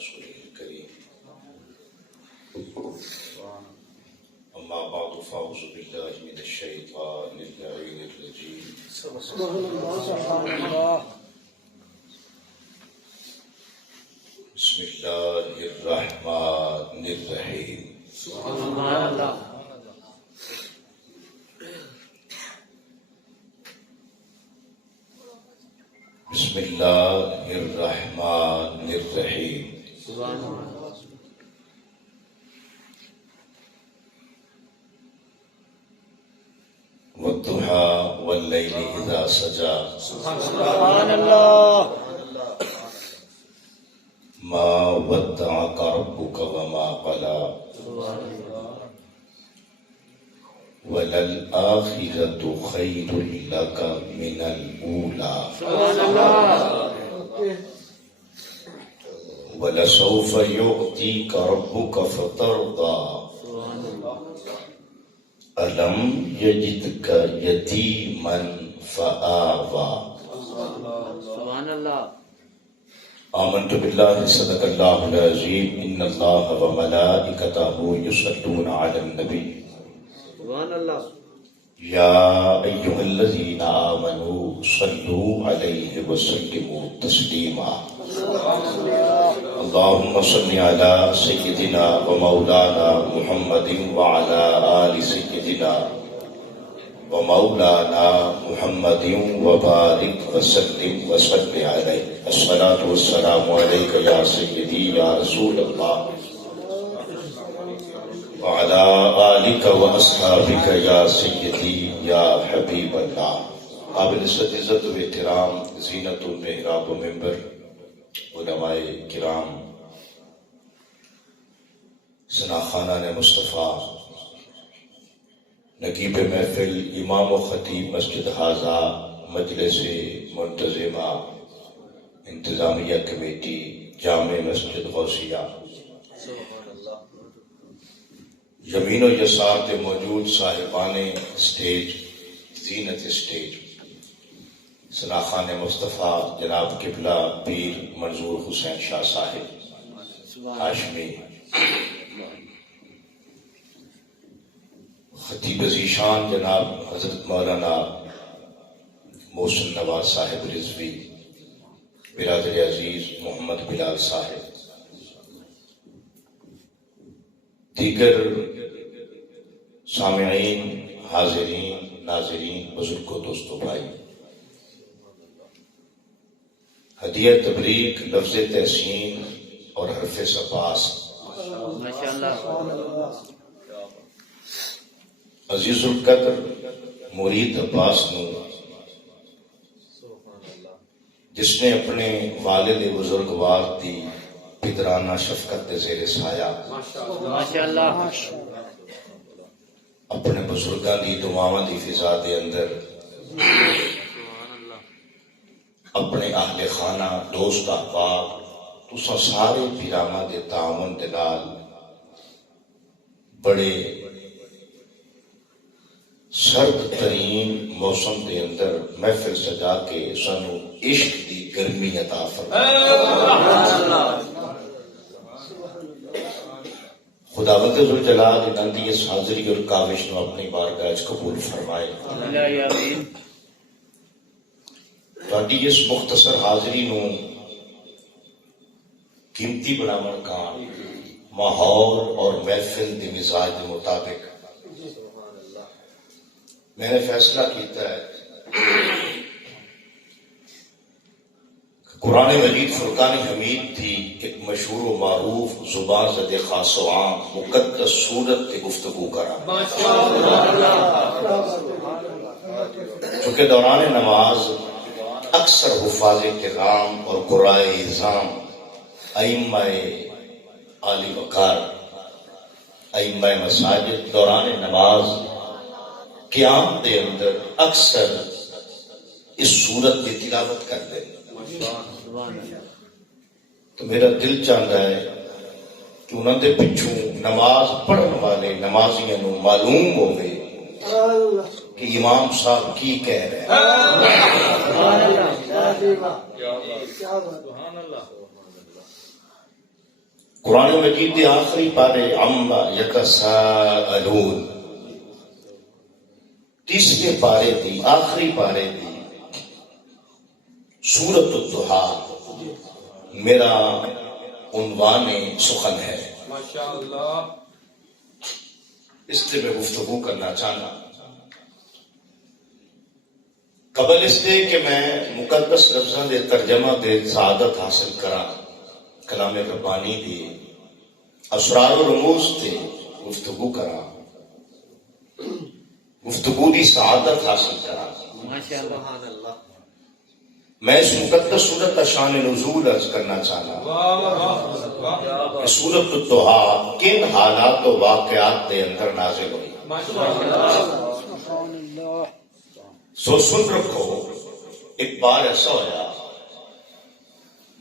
رسوله الكريم أما بعد فأعوذ بالله من الشيطان اللعين الرجيم بسم الله الرحمن الرحيم بسم الله الرحمن الرحيم والضحى والليل إذا سجى سبحان الله ما ودعك ربك وما قلى وللآخرة خير لك من الأولى سبحان الله ولسوف يعطيك ربك فترضى ألم يجدك يتيما فآوى سبحان الله آمنت بالله صدق الله العظيم إن الله وملائكته يصلون على النبي سبحان الله يا أيها الذين آمنوا صلوا عليه وسلموا تسليما اللهم صل على سيدنا ومولانا محمد وعلى آل سيدنا ومولانا محمد وبارك وسلم وصل عليه الصلاة والسلام عليك يا سيدي يا رسول الله وعلى آلك وأصحابك يا سيدي يا حبيب الله قابل عزت و احترام زینت المحراب و ممبر علماء کرام ثناخانان مصطفیٰ نقیب محفل امام و خطیب مسجد حاضہ مجلس منتظمہ انتظامیہ کمیٹی جامع مسجد غوثیہ یمین و یسار کے موجود صاحبان اسٹیج زینت اسٹیج ثناخان مصطفیٰ جناب قبلہ پیر منظور حسین شاہ صاحب ہاشمی خطیب ذیشان جناب حضرت مولانا محسن نواز صاحب رضوی برادر عزیز محمد بلال صاحب دیگر سامعین حاضرین ناظرین بزرگوں دوستوں بھائی ہدیہ تبریک لفظ تحسین اور حرف سپاس ماشاءاللہ عزیز القدر مرید عباس نو جس نے اپنے والد بزرگوار دی پدرانہ شفقت دے زیر سایہ ماشاءاللہ اپنے بزرگاں دی دعاواں دی فضا دے اندر اپنے اہل خانہ دوست احباب تساں سارے پیراواں دے تعاون دے نال بڑے سرد ترین موسم دے اندر محفل سجا کے سانو عشق دی گرمی عطا فرمائے خداوند ذوالجلال انہاں دی اس حاضری اور کاوش نو اپنی بارگاہ وچ قبول فرمائے تہاڈی اس مختصر حاضری نو قیمتی بناون کا ماحول اور محفل دی مزاج کے مطابق میں نے فیصلہ کیتا ہے قرآن مجید فرقان حمید تھی ایک مشہور و معروف زبان زد خاص و عام مقدس صورت کی گفتگو کرا چونکہ دوران نماز اکثر حفاظ کرام اور قرائے اعظام ائمہ عالی وقار ائمہ مساجد دوران نماز قیام دے اندر اکثر اس صورت کی تلاوت کر دیں تو میرا دل چاہتا ہے کہ انہوں دے پچھوں نماز پڑھن والے نمازیوں نو معلوم ہوئے کہ امام صاحب کی کہہ رہے ہیں. قرآن مجید کے آخری پارے عما یتساءلون، تیسرے پارے دی آخری پارے دی سورۃ الضحیٰ میرا عنوان سخن ہے، ماشاءاللہ۔ اس لیے میں گفتگو کرنا چاہنا قبل اس دے کہ میں مقدس لفظاں دے ترجمہ دے سعادت حاصل کراں، کلام ربانی دی اسرار و رموز تے گفتگو کراں، گفتگو دی سعادت حاصل کراں، ماشاءاللہ میں اس مقدس سورت کا شان نزول عرض کرنا چاہنا کہ سورۃ الضحیٰ کن حالات و واقعات دے اندر نازل ہوئی۔ سو سن رکھو، ایک بار ایسا ہوا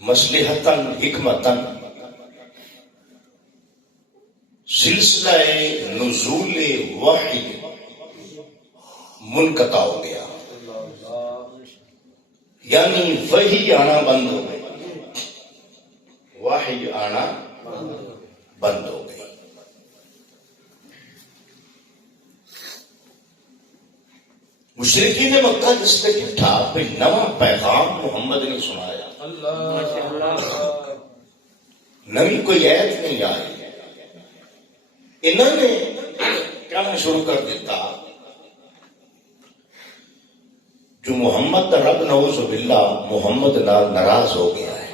مصلحتاً حکمتاً سلسلہ نزول وحی منقطع ہو گیا، یعنی وحی آنا بند ہو گئی، وحی آنا بند ہو گئی۔ مشرکین مکہ جس نے اٹھا کوئی نواں پیغام محمد نے سنایا، نوی کوئی ایت نہیں آئی، انہوں نے کہنا شروع کر دیتا جو محمد کا رب نعوذ باللہ محمد نال ناراض ہو گیا ہے،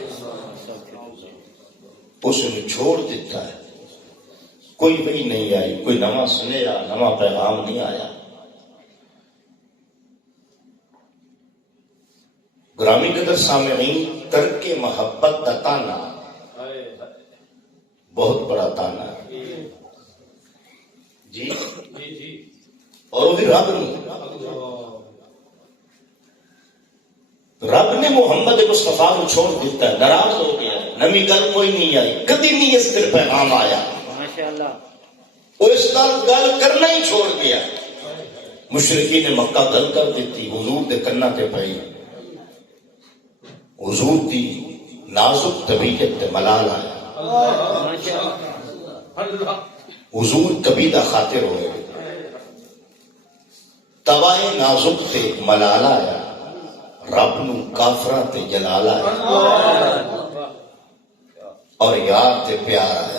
اس نے چھوڑ دیتا ہے، کوئی وحی نہیں آئی، کوئی نواں سنیرا نواں پیغام نہیں آیا۔ گرامی قدر سامعین، ترک محبت کا تانا بہت بڑا تانا ہے جی، اور وہ بھی رب نے محمد مصطفیٰ کو چھوڑ دیتا ہے، ناراض ہو گیا ہے، نمی گل کوئی نہیں آئی، کبھی نہیں اس پر پیغام آیا، ماشاءاللہ وہ اس نال گل کرنا ہی چھوڑ گیا۔ مشرکین نے مکہ گل کر دیتی، حضور دے کنا تے پئی، حضور دی نازک طبیعت تے ملال آیا، حضور کبھی دا خاطر ہوئے، توائے نازک تے ملال آیا، رب نو کافراں تے جلال آیا، اور یار تے پیار آیا۔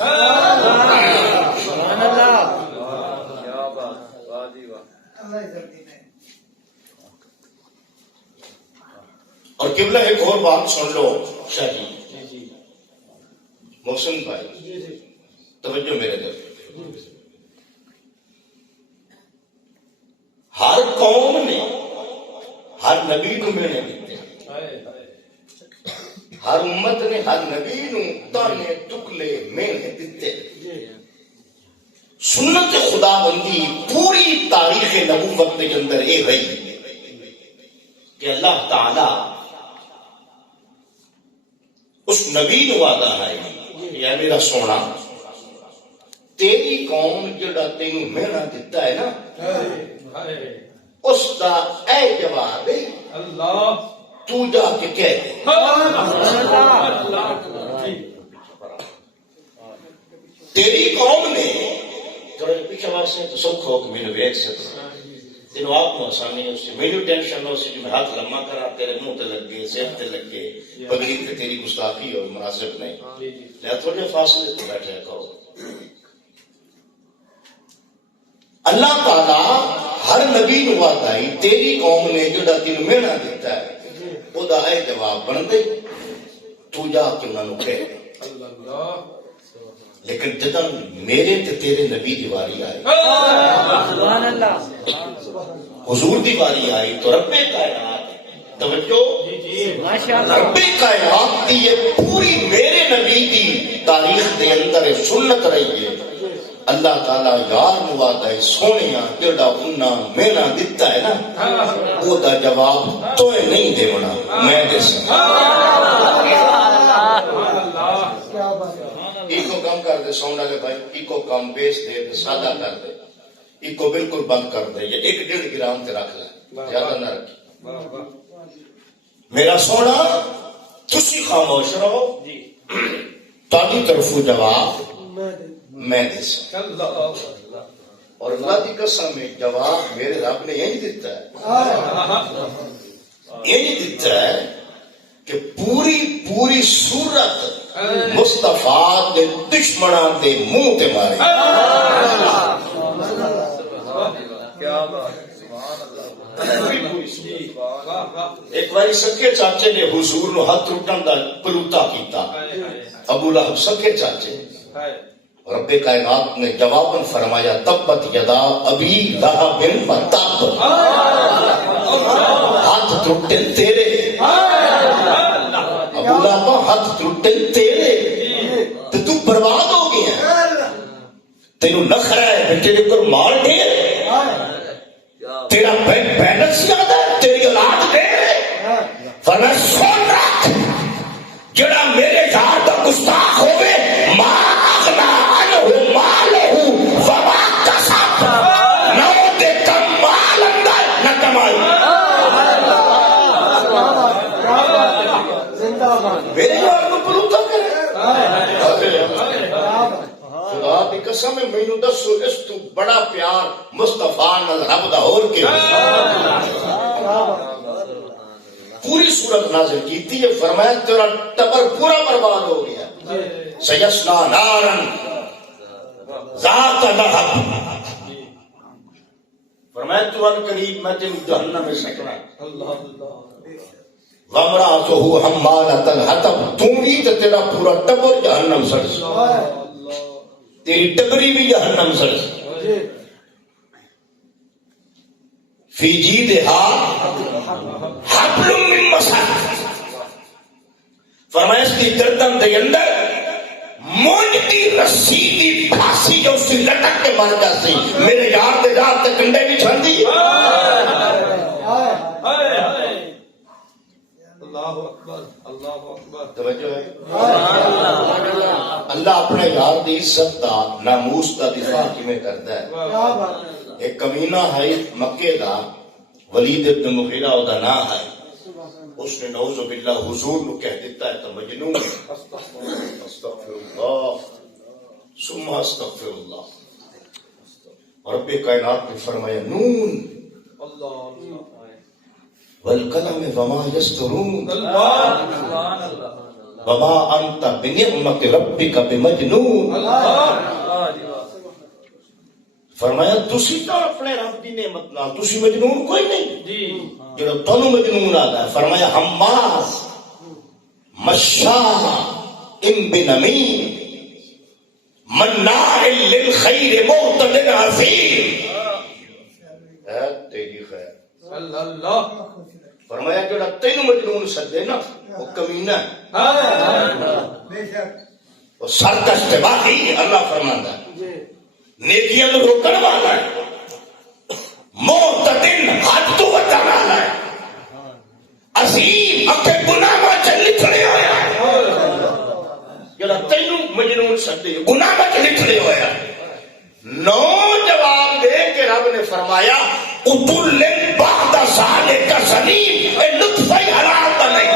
اور قبلہ ایک اور بات سن لو شاہی محسن بھائی، توجہ میرے در، ہر قوم نے ہر نبی کو مینے دیتے، ہر امت نے ہر نبی نو تانے ٹکلے مینے دیتے۔ سنت خدا بندی پوری تاریخ نبوت کے اندر یہ رہی کہ اللہ تعالی اس نبی نو وعدہ ہے، یا میرا سونا تیری قوم جڑا تینوں مہنا دیتا ہے نا، اس دا اے جواب ہے تو جا کے کہہ دے۔ تیری قوم نے پیچھے واسطے تو سوکھا ہو کہ میں نے ویک سکتا، تینوں آپ کو آسانی ہو سی، میں نے ٹینشن ہو سی کہ میں ہاتھ لمبا کرا تیرے منہ تے لگ گئے، سیب تے لگ گئے، پگڑی تے تیری گستاخی اور مناسب نہیں، لہذا تھوڑے فاصلے تے بیٹھے کرو۔ اللہ تعالیٰ ہر نبی نو وعدہ ہے تیری قوم نے جڑا تینوں مہنا دیتا ہے او دا اے جواب بن دے، تو جا کے انہاں نو کہہ دے۔ لیکن جداں میرے تے تیرے نبی دی واری آئی، سبحان اللہ، حضور دی واری آئی تو رب کائنات، توجہ، ماشاءاللہ، رب کائنات دی یہ پوری میرے نبی دی تاریخ دے اندر سنت رہی ہے۔ اللہ تعالیٰ یار نو وعدہ ہے سونیا جڑا انہاں مہنا دیتا ہے نا، او دا جواب توے نہیں دیونا، میں دے سکتا۔ ایکو کام کر دے سونا لے بھائی، ایکو کام بیچ دے، سادہ کر دے، ایکو بالکل بند کر دے، یہ 1.5 گرام تے رکھ لے، زیادہ نہ رکھی۔ میرا سونا تسی خاموش رہو، تاری طرفوں جواب میں دے سکتا اور اللہ کی قسم ہے جواب میرے رب نے یہی دیتا ہے، یہی دیتا ہے کہ پوری صورت مصطفیٰ دے دشمناں دے منہ تے مارے. ایک باری سکے چاچے نے حضور نو ہاتھ ٹوٹن دا پلوتا کیتا. ابو لہب سکے چاچے، رب کائنات نے جواباً فرمایا تبت یدا ابی لہب وتب، ہاتھ ٹوٹے تیرے ابو لہب، ہاتھ ٹوٹے تیرے تو تو برباد ہو گیا. تینوں نخرا ہے کہ تیرے کو مال ڈھیر، تیرا بینک بیلنس زیادہ ہے، تیری اولاد ڈھیر. فرمایا سن رکھ، جڑا میرے یار دا گستاخ ہوئے ماں اغنا عنہ مالہ وما کسب، نہ دے کم مال اندر نہ کمائی. میرے یار کو پلوتا کرے. خدا کی قسم ہے مینوں دسو اس تو بڑا پیار مصطفیٰ نال رب دا اور کیا. پوری صورت نازل کیتی ہے، فرمایا تیرا ٹبر پورا برباد ہو گیا. سیصلی نارا ذات لہب، فرمایا تو ان قریب میں تم جہنم میں سکنا. وامرأتہ حمالۃ الحطب، تو بھی تے تیرا پورا ٹبر جہنم سڑ، تیری ٹبری بھی جہنم سڑ. فی جیدہا حبل من مسد، فرمایا اس کی گردن دے اندر مونج دی رسی دی پھانسی جو اسی لٹک کے مر جاسی. میرے یار دے رات تے کنڈے بھی چھڑ دی. اللہ اکبر، اللہ اکبر. توجہ ہے. اللہ اپنے یار دی عزت دا ناموس دا دفاع کیویں کردا ہے. ایک کمینہ ہے مکے دا، ولید ابن مغیرہ او دا نام ہے. اس نے نعوذ باللہ حضور نو کہہ دیتا ہے تو مجنون ہے. استغفر اللہ ثم استغفر اللہ. رب کائنات نے فرمایا نون والقلم وما یسطرون وما انت بنعمت ربک بمجنون. فرمایا تسی تو اپنے رب دی نعمت نال تسی مجنون کوئی نہیں جڑا تانوں مجنون آتا ہے. فرمایا حماز مشاء بنمیم مناع للخیر معتد عظیم. اے تیری خیر. اللہ. فرمایا جڑا تینوں مجنون سدے نا وہ کمینہ ہے، وہ سرکش باغی. اللہ فرماندا ہے نیکیاں تو روکن والا ہے، معتدل حد تو بچانے والا ہے، عظیم اکھے گناہ وچ لکھڑے ہویا ہے. جڑا تینوں مجنون سدے گناہ وچ لکھڑے ہویا ہے. نو جواب دے کے رب نے فرمایا اتل بعد ذالک زنیم، اے لطف حلال کا نہیں.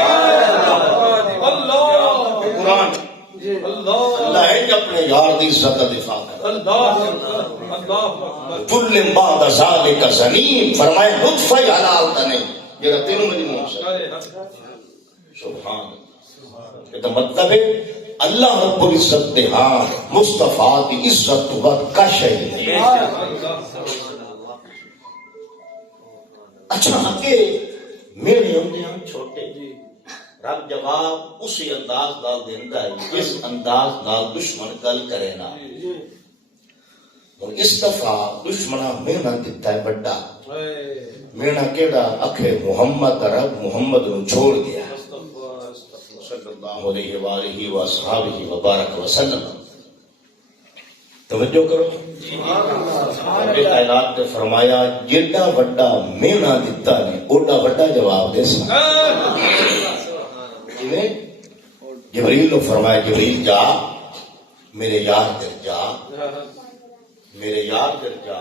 اللہ قرآن اللہ اللہ ہے کہ اپنے یار دی عزت کا دفاع کر. اللہ اللہ. اتل بعد ذالک زنیم، فرمایا لطف حلال کا نہیں جڑا تینوں مجنون سے. سبحان اللہ. یہ تو مطلب ہے اللہ رب العزت دے ہاں مصطفیٰ دی عزت و کش ہے. اچھا کہ میرے ہوندے ہم چھوٹے، رب جواب اسی انداز نال دیندا ہے جس انداز نال دشمن گل کرے نا. اور اس دفعہ دشمنا مینا دیتا ہے بڑا. مینا کیڑا اکھے محمد رب محمد نو چھوڑ دیا صلی اللہ علیہ وآلہ وصحابہ وبارک وسلم. توجہ کرو. رب کائنات نے فرمایا جیڑا وڈا مینا دیتا نے اوڈا وڈا جواب دے سا. جبریل نے فرمایا جبریل جا میرے یار در جا، میرے یار در جا.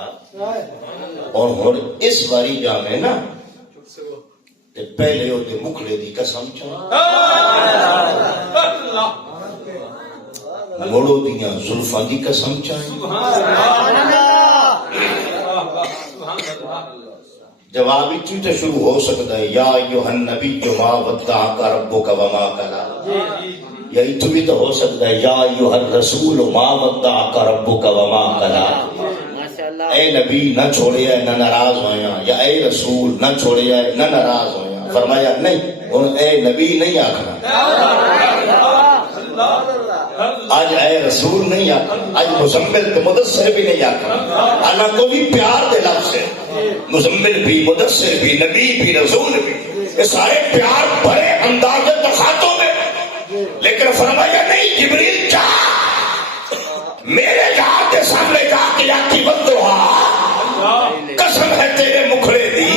اور ہن اس باری جاویں نا تے پہلے او دے مکھڑے دی قسم چا. موڑو دیاں زلفاں دی قسم چاہیں سبحان اللہ جواب اچھی تو شروع ہو سکتا ہے یا ایوہ النبی ما ودعک ربک وما قلا یا اتو بھی تو ہو سکتا ہے یا ایوہ الرسول ما ودعک ربک وما قلا ماشاءاللہ اے نبی نہ چھوڑیا نہ ناراض ہویا یا اے رسول نہ چھوڑیا نہ ناراض ہویا فرمایا نہیں ان اے نبی نہیں آکھنا آج اے رسول نہیں آکھنا آج مزمل تو مدثر بھی نہیں آکھنا اللہ کو بھی پیار دے لفظ ہے مزمل بھی مدثر بھی نبی بھی رسول بھی یہ سارے پیار بڑے انداز تخاطوں میں لیکن فرمایا نہیں جبریل جا میرے یار کے سامنے جا کے یا کی بدعا قسم ہے تیرے مکھڑے دی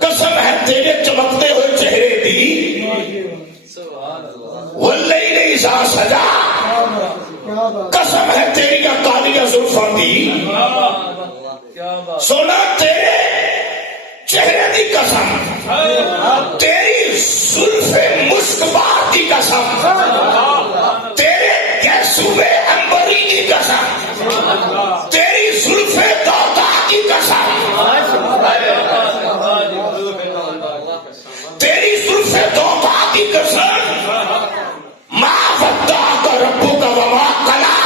قسم ہے تیرے چمکتے ہوئے چہرے دی واللیل اذا سجا قسم ہے تیری کالیاں زلفاں دی سونا تیرے چہرے دی قسم تیری زلف مشکبار دی قسم تیرے گیسوے انبری دی قسم تیری زلف دوتا کی قسم تیری زلف دوتا کی قسم ما ودعک ربک وما قلا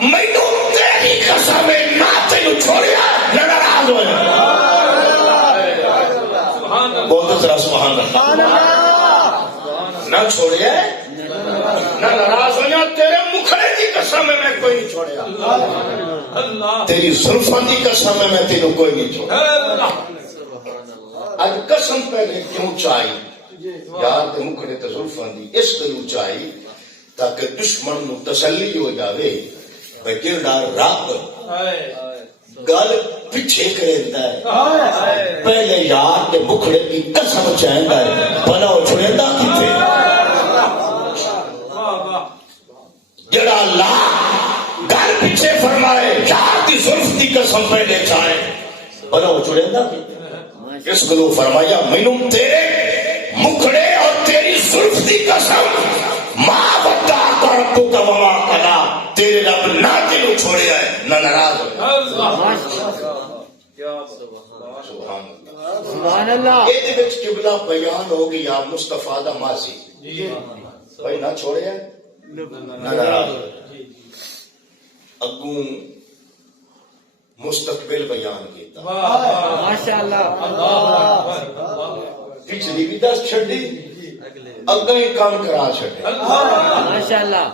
مینوں تیری قسم ہے نہ تینوں چھوڑیا نہ ناراض ہویا بہت ذرا سبحان اللہ نہ چھوڑیا نہ ناراض ہویا تیرے مکھڑے دی قسم ہے میں کوئی نہیں چھوڑیا تیری زلفاں دی قسم ہے میں تینوں کوئی نہیں چھوڑیا اج قسم پہلے کیوں چاہیے یار تے مکھڑے تے زلفاں دی اس لیے چاہیے تاکہ دشمن نو تسلی ہو جاوے بھئی جیڑا رب گل پیچھے کریندا ہے پہلے یار تے مکھڑے دی قسم چاہندا ہے بنا چھڑیندا کیتے جڑا اللہ گل پیچھے فرمائے یار دی زلف دی قسم پہلے چاہے بنا چھڑیندا کیتے اس کو فرمایا مینوں تیرے مکھڑے اور تیری زلف دی قسم ما ودعک ربک وما قلا تیرے رب نہ تینوں چھوڑیا ہے نہ ناراض ہویا سبحان اللہ یہ دے وچ قبلہ بیان ہو گیا مصطفیٰ دا ماضی بھائی نہ چھوڑیا نہ ناراض ہویا اگوں مستقبل بیان کیتا ماشاءاللہ پچھلی بھی دس چھڑی اگے کام کرا چھڑے ماشاءاللہ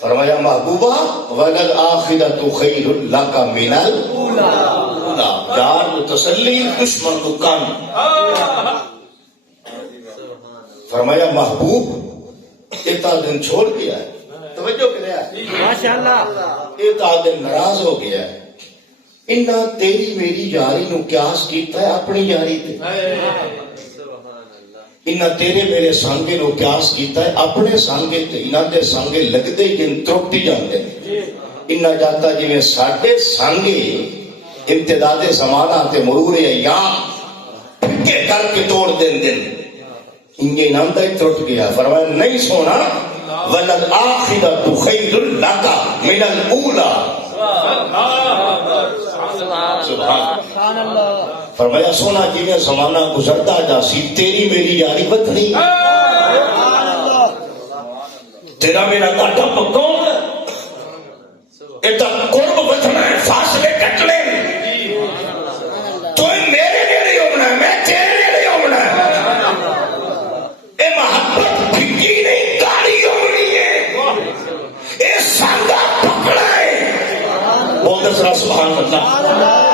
فرمایا محبوبہ وللآخرۃ خیر لک من الاولی یار کو تسلی دشمن کو کام فرمایا محبوب اتا دن چھوڑ گیا ہے توجہ کریا ہے ماشاءاللہ اتا دن ناراض ہو گیا ہے انہاں تیری میری یاری نو قیاس کیتا ہے اپنی یاری تے انہاں تیرے میرے سانگے نو قیاس کیتا ہے اپنے سانگے تے انہاں دے سانگے لگدے جن ترٹی جاندے انہاں جاتا جویں ساڈے سانگے امتداد زمانہ تے مرور ایام پھکے کر کے توڑ دیندے انجے انہاں دا ہی ٹوٹ گیا فرمایا نہیں سونا وللآخرۃ خیر لک من الاولی سبحان اللہ فرمایا سونا جی میں زمانہ گزرتا جا سی تیری میری یاری بدنی تیرا میرا گاٹا پکون اتنا قرب بچنا ہے فاصلے کٹنے تو میرے نیڑے ہونا ہے میں تیرے نیڑے ہونا ہے اے محبت پھکی نہیں گاڑی ہونی ہے اے سانگا پکڑا ہے بہت اثرا سبحان اللہ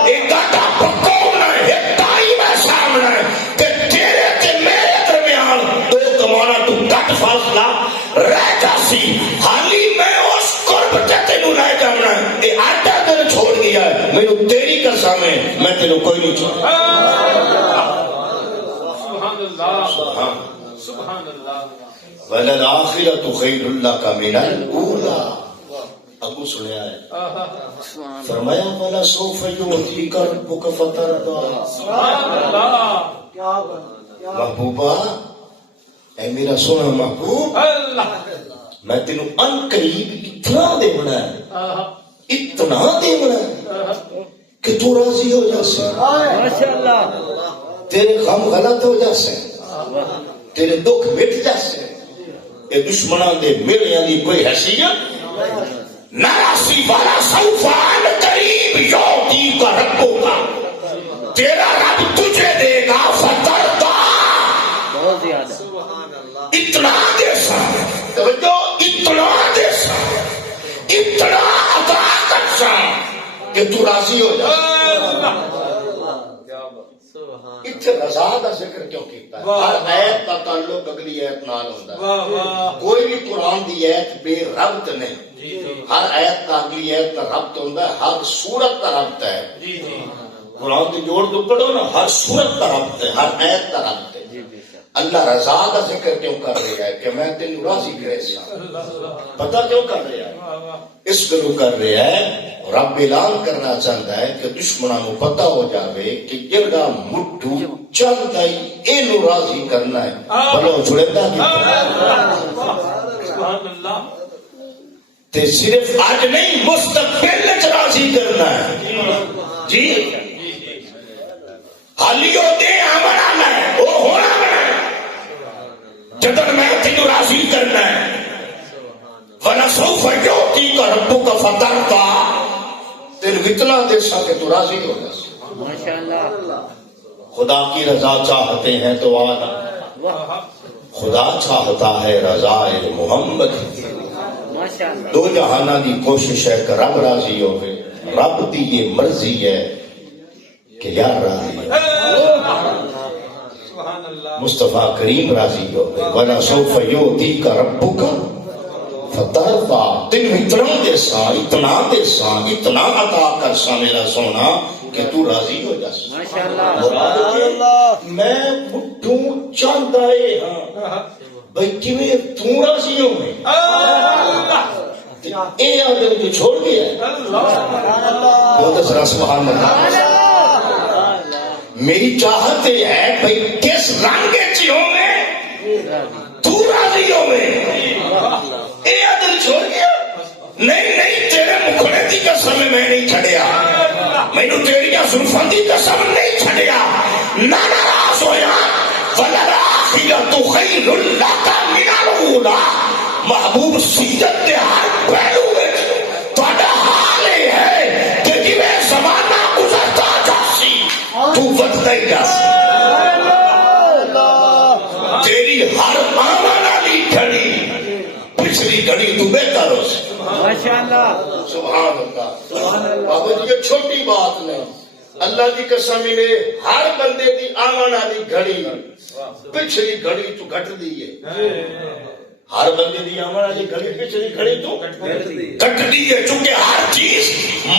ایک گاٹا پکونا ہے ایک ٹائم ہے سامنا ہے کہ تیرے تے میرے درمیان دو کمانا تو گھٹ فاصلہ رہ جاسی حالی میں اس قرب تے تینوں لے جانا ہے اے آٹا تینوں چھوڑ گیا ہے میرے تیری قسم ہے میں تینوں کوئی نہیں چھوڑا سبحان اللہ وللآخرۃ خیر لک من الاولی ابو سنیا ہے فرمایا والا سوف یعطیک ربک فترضی سبحان اللہ محبوبہ اے میرا سونا محبوب اللہ میں تینوں ان قریب اتنا دے بنا اتنا دے بنا کہ تو راضی ہو جاسے ماشاءاللہ تیرے غم غلط ہو جاسے تیرے دکھ مٹ جاسے اے دشمنان دے میلیاں دی کوئی حیثیت ناراسی والا سوفان قریب یوتی کا ربو کا تیرا رب تجھے دے گا فترتا بہت زیادہ اتنا دے سا توجہ اتنا دے سا اتنا عطا کر سا کہ تو راضی ہو جا اتنے رضا دا ذکر کیوں کیتا ہے ہر آیت کا تعلق اگلی آیت نال ہوتا ہے کوئی بھی قرآن دی آیت بے ربط نہیں ہر آیت کا اگلی آیت کا ربط ہوتا ہے ہر سورت کا ربط ہے قرآن کی جوڑ تو پڑھو نا ہر سورت کا ربط ہے ہر آیت کا ربط ہے اللہ رضا کا ذکر کیوں کر رہا ہے کہ میں تینوں راضی کرے سا پتہ کیوں کر رہا ہے اس گلو کر رہا ہے رب اعلان کرنا چاہتا ہے کہ دشمنوں کو پتہ ہو جاوے کہ جڑا مٹھو چاہتا ہی اینو راضی کرنا ہے بلو چھڑتا تے صرف آج نہیں مستقبل وچ راضی کرنا ہے جی حالیو دے آمنا ہے وہ ہونا ہے جدن میں تینوں راضی کرنا ہے وَنَسَوْفَ يُعْطِيكَ رَبُّكَ فَتَرْضَىٰ تیرے اتنا دے سا کہ تو راضی ہو جا ماشاءاللہ خدا کی رضا چاہتے ہیں تو آنا خدا چاہتا ہے رضا محمد ماشاءاللہ دو جہانہ دی کوشش ہے کہ رب راضی ہو گئے رب دی یہ مرضی ہے کہ یار راضی ہے مصطفیٰ کریم راضی ہو گئے وَنَسَوْفَ يُعْطِيكَ رَبُّكَ فَتَرْضَىٰ تین اتنا دے سا اتنا عطا کر سا میرا سونا کہ تو راضی ہو جا سا ماشاءاللہ میں مٹھوں چاہتا ہے بھئی کیویں تو راضی ہو میں اے آدم تو چھوڑ گیا ہے بہت ذرا سبحان اللہ میری چاہت یہ ہے بھئی کس رنگ چی ہو میں تو راضی ہو میں اے آدم چھوڑ گیا نہیں تیرے مکھڑے دی قسم میں نہیں چھڑیا میں نے تیریاں زلفاں دی قسم نہیں چھڑیا نہ ناراض ہویا وَلَلْآخِرَةُ خَيْرٌ لَكَ مِنَ الْأُولَىٰ محبوب سیدت کے ہر پہلو میں تھوڑا حال یہ ہے کہ جویں زمانہ گزرتا جاسی تو ودتا ہی جاسی تیری ہر آمن والی گھڑی پچھلی گھڑی تو بہتر ہو سی ماشاءاللہ سبحان اللہ بابا جی یہ چھوٹی بات نہیں اللہ کی قسم نے ہر بندے دی آمن والی گھڑی پچھلی گھڑی تو گھٹ دی ہے ہر بندے دی آمن والی گھڑی پچھلی گھڑی تو گھٹ دی ہے چونکہ ہر چیز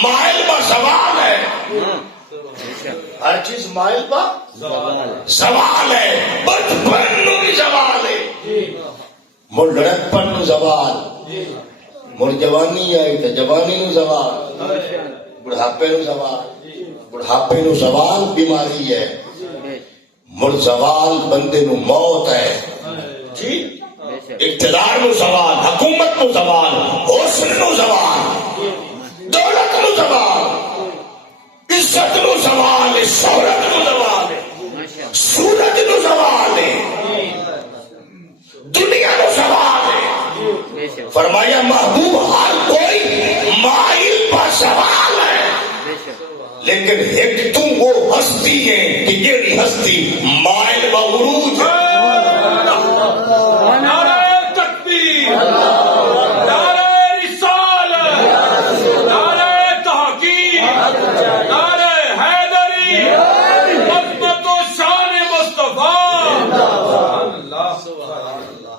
مائل با زوال ہے ہر چیز مائل با زوال ہے بچپن نو بھی زوال ہے مڑ لڑکپن نو زوال مڑ جوانی آئی تو جوانی نو زوال بڑھاپے نو زوال بڑھاپے نو زوال بیماری ہے مڑ زوال بندے نو موت ہے جی اقتدار نو زوال حکومت نو زوال حسن نو زوال دولت نو زوال عزت نو زوال شہرت نو زوال سورج نو زوال دنیا نو زوال ہے فرمایا محبوب ہر کوئی مائل پر سوال ہے لیکن ایک تم وہ ہستی ہے کہ یہ ہستی مائل و عروج ہے نعرہ تکبیر نعرہ رسالت نعرہ تحقیق نعرہ حیدری عظمت و شان مصطفیٰ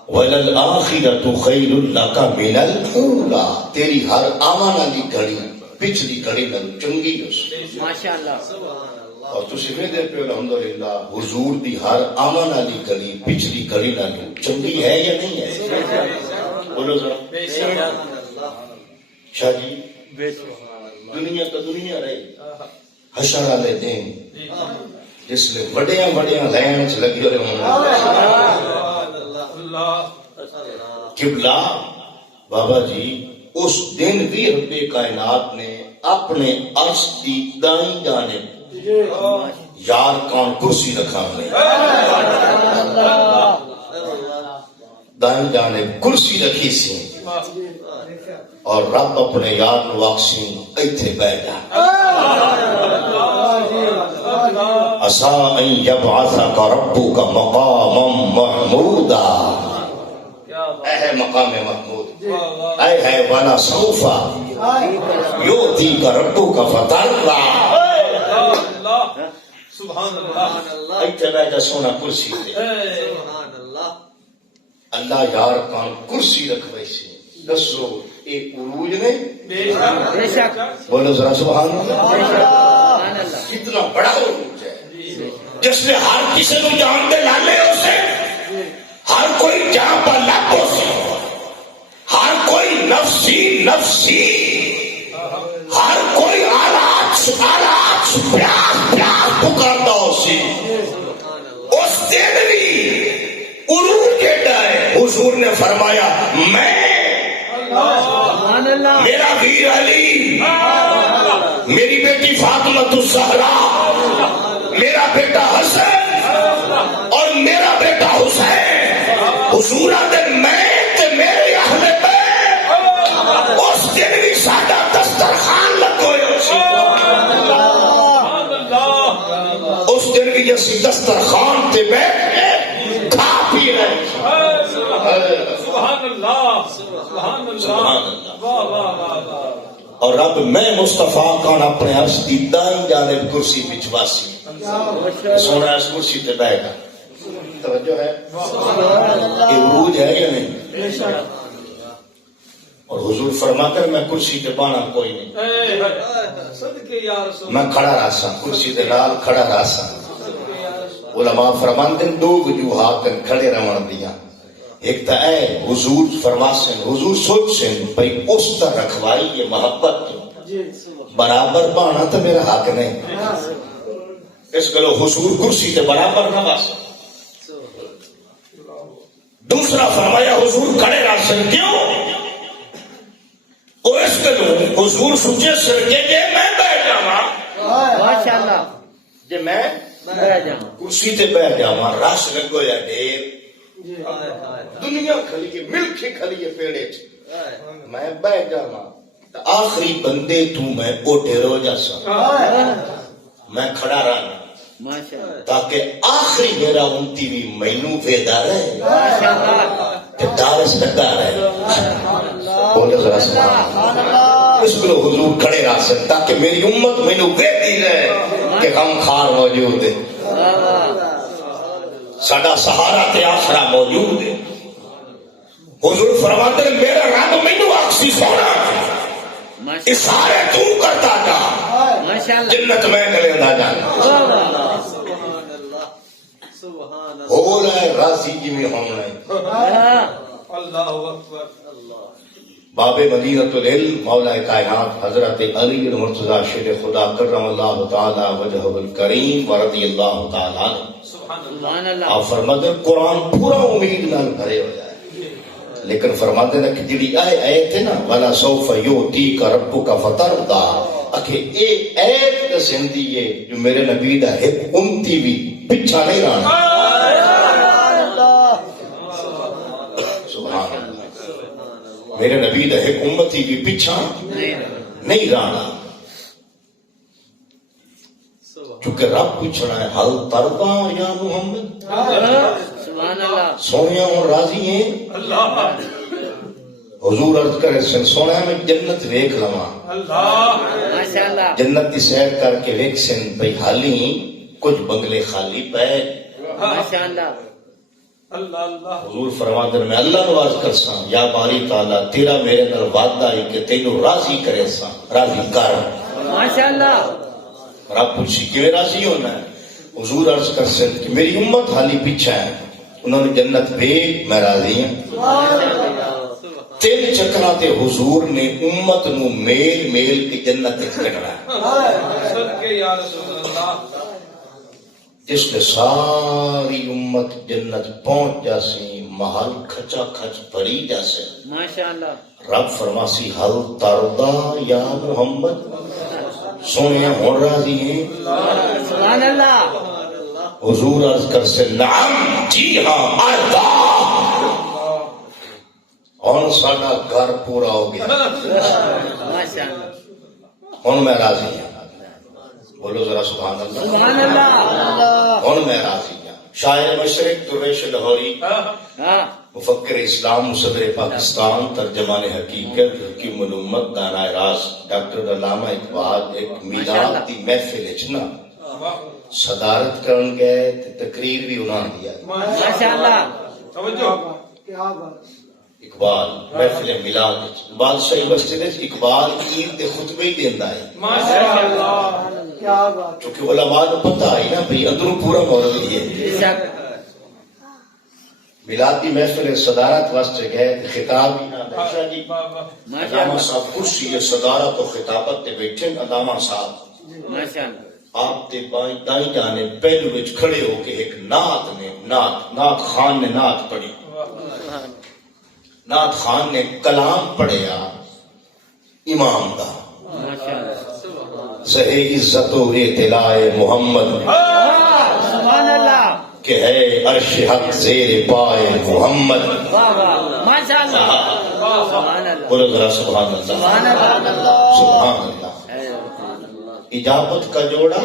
وَلَلْآخِرَةُ خَيْرٌ لَكَ مِنَ الْأُولَىٰ تیری ہر آمن والی گھڑی پچھلی گھڑی میں چنگی ہو سکتی ماشاءاللہ اور تسی ویندے پہ الحمدللہ حضور دی ہر آمن والی گھڑی پچھلی گھڑی نہ چنگی ہے یا نہیں ہے بولو ذرا شاہ جی دنیا تو دنیا رہی حشر والے دن جس لئے بڑیاں لائن چ لگی ہوئے ہوں اللہ قبلہ بابا جی اس دن بھی رب کائنات نے اپنے عرش کی دائیں جانب یار کون کرسی رکھا ہمیں دائیں جانب کرسی رکھی سی اور رب اپنے یار نواقسی ایتھے بیٹھ جا عسا ان یبعثک ربک مقاما محمودا اے ہے مقام محمود اے ہے والا سوفا یؤتیک ربک فترضی سبحان اللہ ایتھے بیٹھ جا سونا کرسی تے اللہ یار کان کرسی رکھوئی سی دسو اے عروج نے بے شک بولو ذرا سبحان اللہ سبحان اللہ کتنا بڑا عروج ہے جس میں ہر کسی کو جان دے لالے ہو سے ہر کوئی جان پر لب ہو سے ہر کوئی نفسی نفسی ہر کوئی آلات پیاس پیاس پکارتا ہو سی اس دن بھی عروج ایڈا ہے حضور نے فرمایا میں سبحان اللہ میرا ویر علی میری بیٹی فاطمہ الزہرا میرا بیٹا حسن اور میرا بیٹا حسین حضور آدھے میں تے میرے اہل بیت اس دن بھی ساڈا دسترخوان لگوئے اس دن بھی جیسی دسترخوان تے بیٹھ کے کھا پی رہے سبحان اللہ سبحان اللہ واہ واہ واہ واہ اور رب میں مصطفیٰ کان اپنے عرش دی دائیں جانب کرسی بچواسی سونا اس کرسی تے بیٹھا توجہ ہے یہ عروج ہے یا نہیں اور حضور فرماتے ہیں میں کرسی تے بانا کوئی نہیں صدقے یا رسول میں کھڑا رہا سا کرسی تے نال کھڑا رہا سا علماء فرماتے ہیں دو وجوہات کھڑے رہن دیا ایک تو اے حضور فرماسن حضور سوچسن بھئی اس تا رکھوائی یہ محبت برابر بانا تو میرا حق نہیں اس گلو حضور کرسی تے برابر نہ باس دوسرا فرمایا حضور کھڑے راسن کیوں او اس گلو حضور سوچے سر کے جے میں بیٹھ جاواں ماشاءاللہ جے میں بیٹھ جاواں کرسی تے بیٹھ جاواں رس لگو یا ڈیر دنیا کھلی ہے ملک کھلی ہے پیڑے میں بیٹھ جاواں آخری بندے تو میں اوٹے رو جاسا میں کھڑا رہنا ماشاءاللہ تاکہ آخری میرا امتی بھی مینو ویدا رہے ماشاءاللہ کہ دارس لگا رہے بولے ذرا سبحان اللہ اس کو حضور کھڑے رہ سکتے تاکہ میری امت مینو ویدی رہے کہ غم خار موجود ہے ساڈا سہارا تے آخرا موجود ہے حضور فرماتے ہیں میرا رب مینو اکسی سونا اشارے تو کرتا جا ماشاءاللہ جنت میں گلے دا جانا ہو رہے راضی جی میں ہونا اللہ اکبر باب مدینۃ العلم مولا کائنات حضرت علی المرتضی شیر خدا کرم اللہ تعالی وجہہ الکریم ورضی اللہ تعالی عنہ سبحان اللہ آپ فرماتے ہیں قرآن پورا امید نال بھرے ہو جائے لیکن فرماتے ہیں کہ جڑی آیت ہے نا ولا سوف یؤتیک ربک فترضی کہ اے ایک زندگی ہے جو میرے نبی دا ایک امتی بھی پیچھا نہیں رہنا سبحان اللہ میرے نبی دا ایک امتی بھی پیچھا نہیں رہنا کیونکہ رب پوچھنا ہے حل ترضا یا محمد سبحان اللہ سونیا اور راضی ہیں اللہ حضور عرض کرے سن سونا میں جنت ویکھ لواں اللہ ماشاءاللہ جنت دی سیر کر کے ویکھ سن بھئی حالی کچھ بنگلے خالی پے ماشاءاللہ اللہ اللہ حضور فرماتے ہیں میں اللہ نواز کرساں یا باری تعالیٰ تیرا میرے نال وعدہ ہے کہ تینوں راضی کرے ساں راضی کر ماشاءاللہ رب پوچھی کہ راضی ہونا ہے حضور عرض کر سن کہ میری امت حالی پیچھا ہے انہوں نے جنت بھیج میں راضی ہوں تین چکراتے حضور نے امت نو میل میل کی جنت کھڑا ہے صدقے یا رسول اللہ جس نے ساری امت جنت پہنچ جاسی محل کھچا کھچ پڑی جیسے ماشاء اللہ رب فرماسی حل تردا یا محمد سونے ہون راضی ہیں سبحان اللہ حضور عرض کر سے نعم جی ہاں آتا اور ساڑا گھر پورا ہو گیا ماشاء اللہ ہون میں راضی ہوں بولو ذرا سبحان اللہ سبحان اللہ ہون میں راضی ہوں شاعر مشرق درویش لاہوری ہاں مفکر اسلام صدر پاکستان ترجمان حقیقت حکیم الامت دانائے راز ڈاکٹر علامہ اقبال ایک میلاد دی محفل اچنا صدارت کرن گئے تقریر بھی انہوں نے دیا ماشاء اللہ توجہ اقبال محفل میلاد بادشاہ یونیورسٹی نے اقبال عید کے خطبے ہی دیندا ہے ماشاءاللہ چونکہ علماء کو پتہ ہے نا بھئی اندروں پورا مورل ہی ہے بے شک میلاد کی محفل صدارت واسطے گئے خطاب بھی نہ بادشاہ جی ماشاء علامہ اللہ صاحب کرسی صدارت و خطابت تے بیٹھے علامہ صاحب ماشاء اللہ آپ تے بائیں دائیں جانے پہلو وچ کھڑے ہو کے ایک نعت خان نے نعت پڑھی نعت خان نے کلام پڑھیا امام دا ماشاء اللہ زہے عزت و اطلاع محمد سبحان اللہ کہ ہے عرش حق زیر پائے محمد واہ واہ ماشاء اللہ سبحان اللہ بولو ذرا سبحان اللہ سبحان اللہ سبحان اللہ اجابت کا جوڑا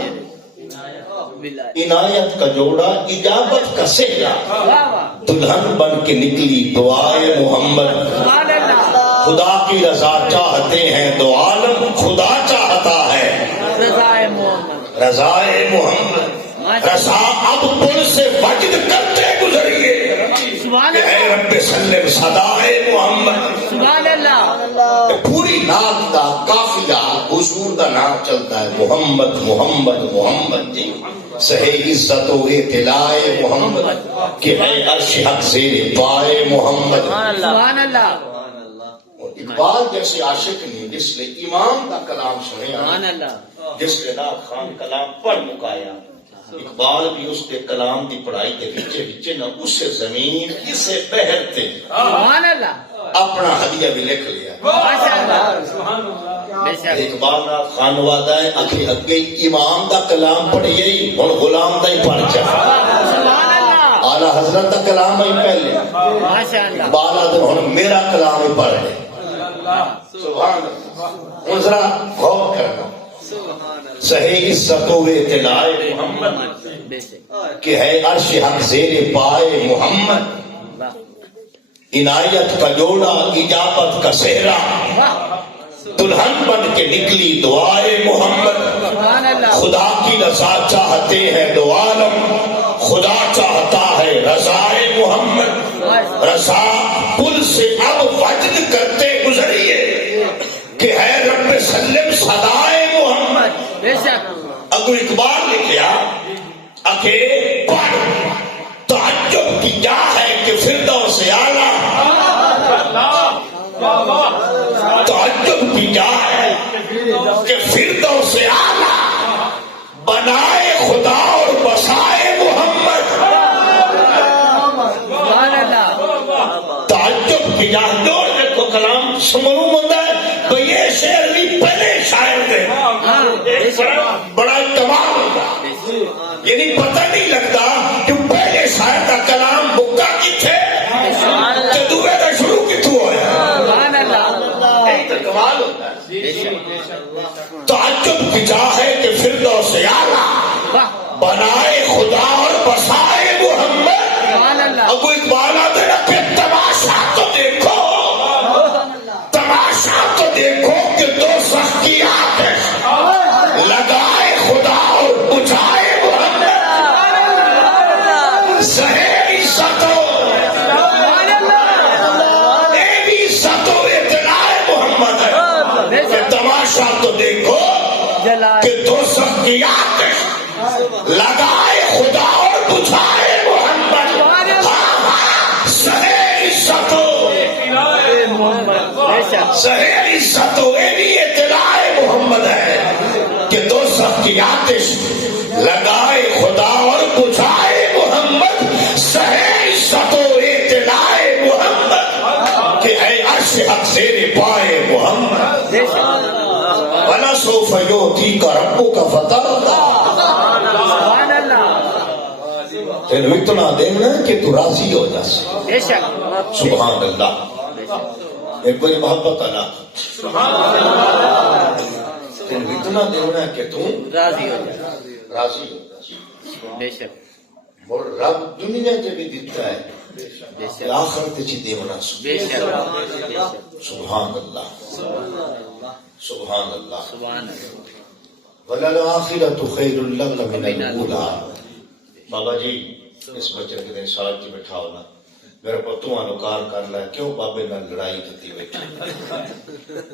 عنایت کا جوڑا اجابت کا سہرا واہ واہ دلہن بن کے نکلی دعائے محمد سبحان اللہ خدا کی رضا چاہتے ہیں دو عالم خدا چاہتا ہے رضائے محمد رضائے محمد رضا اب پل سے وجد کرتے گزریے سبحان کہ اے اللہ رب سلم صدائے محمد سبحان اللہ پوری نعت دا قافلہ حضور دا نام چلتا ہے محمد محمد محمد جی سہے عزت و اطلاع محمد کہ ہے عرش حق زیر پائے محمد سبحان اللہ اقبال جیسے عاشق نہیں جس نے امام کا کلام سنے سبحان اللہ جس نے نعت خان کلام پڑھ مکایا اقبال بھی اس کے کلام دی پڑھائی کے وچے نہ اسے زمین اسے بہر تے سبحان اللہ اپنا ہدیہ بھی لکھ لیا ماشاء اللہ بے شک اقبال نعت خان وعدہ ہے اکھے اگے امام دا کلام پڑھیے ہن غلام دا ہی پڑھ چا سبحان اللہ اعلی حضرت دا کلام ہی پہلے ماشاء اللہ اقبال آدم ہن میرا کلام ہی پڑھ لے سبحان اللہ ہن ذرا غور کرنا صحیح عزت و اطلاع محمد بے شک کہ ہے عرش حق زیر پائے محمد واہ عنایت کا جوڑا اجابت کا سہرا واہ دلہن بن کے نکلی دعائے محمد سبحان اللہ خدا کی رضا چاہتے ہیں دو عالم خدا چاہتا ہے رضائے محمد رضا پل سے اب وجد کرتے گزریے کہ ہے رب سلم صدائے محمد بے شک ابو اقبال نے کیا اکھے پڑھ تعجب کی کیا ہے کہ فردوس اعلیٰ تعجب کی کیا ہے کہ فردوس اعلیٰ بنائے خدا اور بسائے محمد سبحان اللہ تعجب کی کیا جو دیکھو کلام سمرو ہوتا ہے تو یہ شعر بھی پہلے شاعر دے بڑا کمال ہوتا یعنی پتہ نہیں لگتا کہ پہلے شاعر کا کلام بکا کتھے دوسرے کا شروع کتوں ہوا سبحان اللہ کمال ہوتا ہے بے شک تعجب کی جا ہے کہ فردوس اعلیٰ واہ بنائے خدا اور بسائے محمد سبحان اللہ ابو اقبال آتے نا پھر تماشا تو دیکھو تماشا تو دیکھو کہ دو سخت کی آتش لگائے خدا اور بجھائے محمد زہری ستو دیوی ستو اطلاع محمد ہے کہ تماشا تو دیکھو کہ دو سخت کی آتش لگائے خدا اور بجھائے محمد زہری ستو زہری ستو بھی اطلاع محمد ہے کہ دو سخت کی آتش لگائے خدا اور بجھائے محمد زہری ستو اطلاع سے حق زیر پائے محمد بے شک وَلَا سَوْفَ يُعْطِيكَ رَبُّكَ فَتَرْضَىٰ سبحان اللہ تینوں اتنا دینا کہ تو راضی ہو جا سکے بے شک سبحان اللہ ایک بڑی محبت اللہ تینوں اتنا دینا کہ تو راضی ہو جائے راضی ہو جا سکے بے شک اور رب دنیا سے بھی دیتا ہے بے شک آخرت چی دیونا سکے بے شک بے شک سبحان اللہ سبحان اللہ سبحان اللہ وَلَلْآخِرَةُ خَيْرٌ لَكَ مِنَ الْأُولَىٰ بابا جی اس بچے کے دن ساتھ جی بٹھاؤ نا میرے کو تو انکار کر لیا کیوں بابے نہ لڑائی کرتی بیٹھے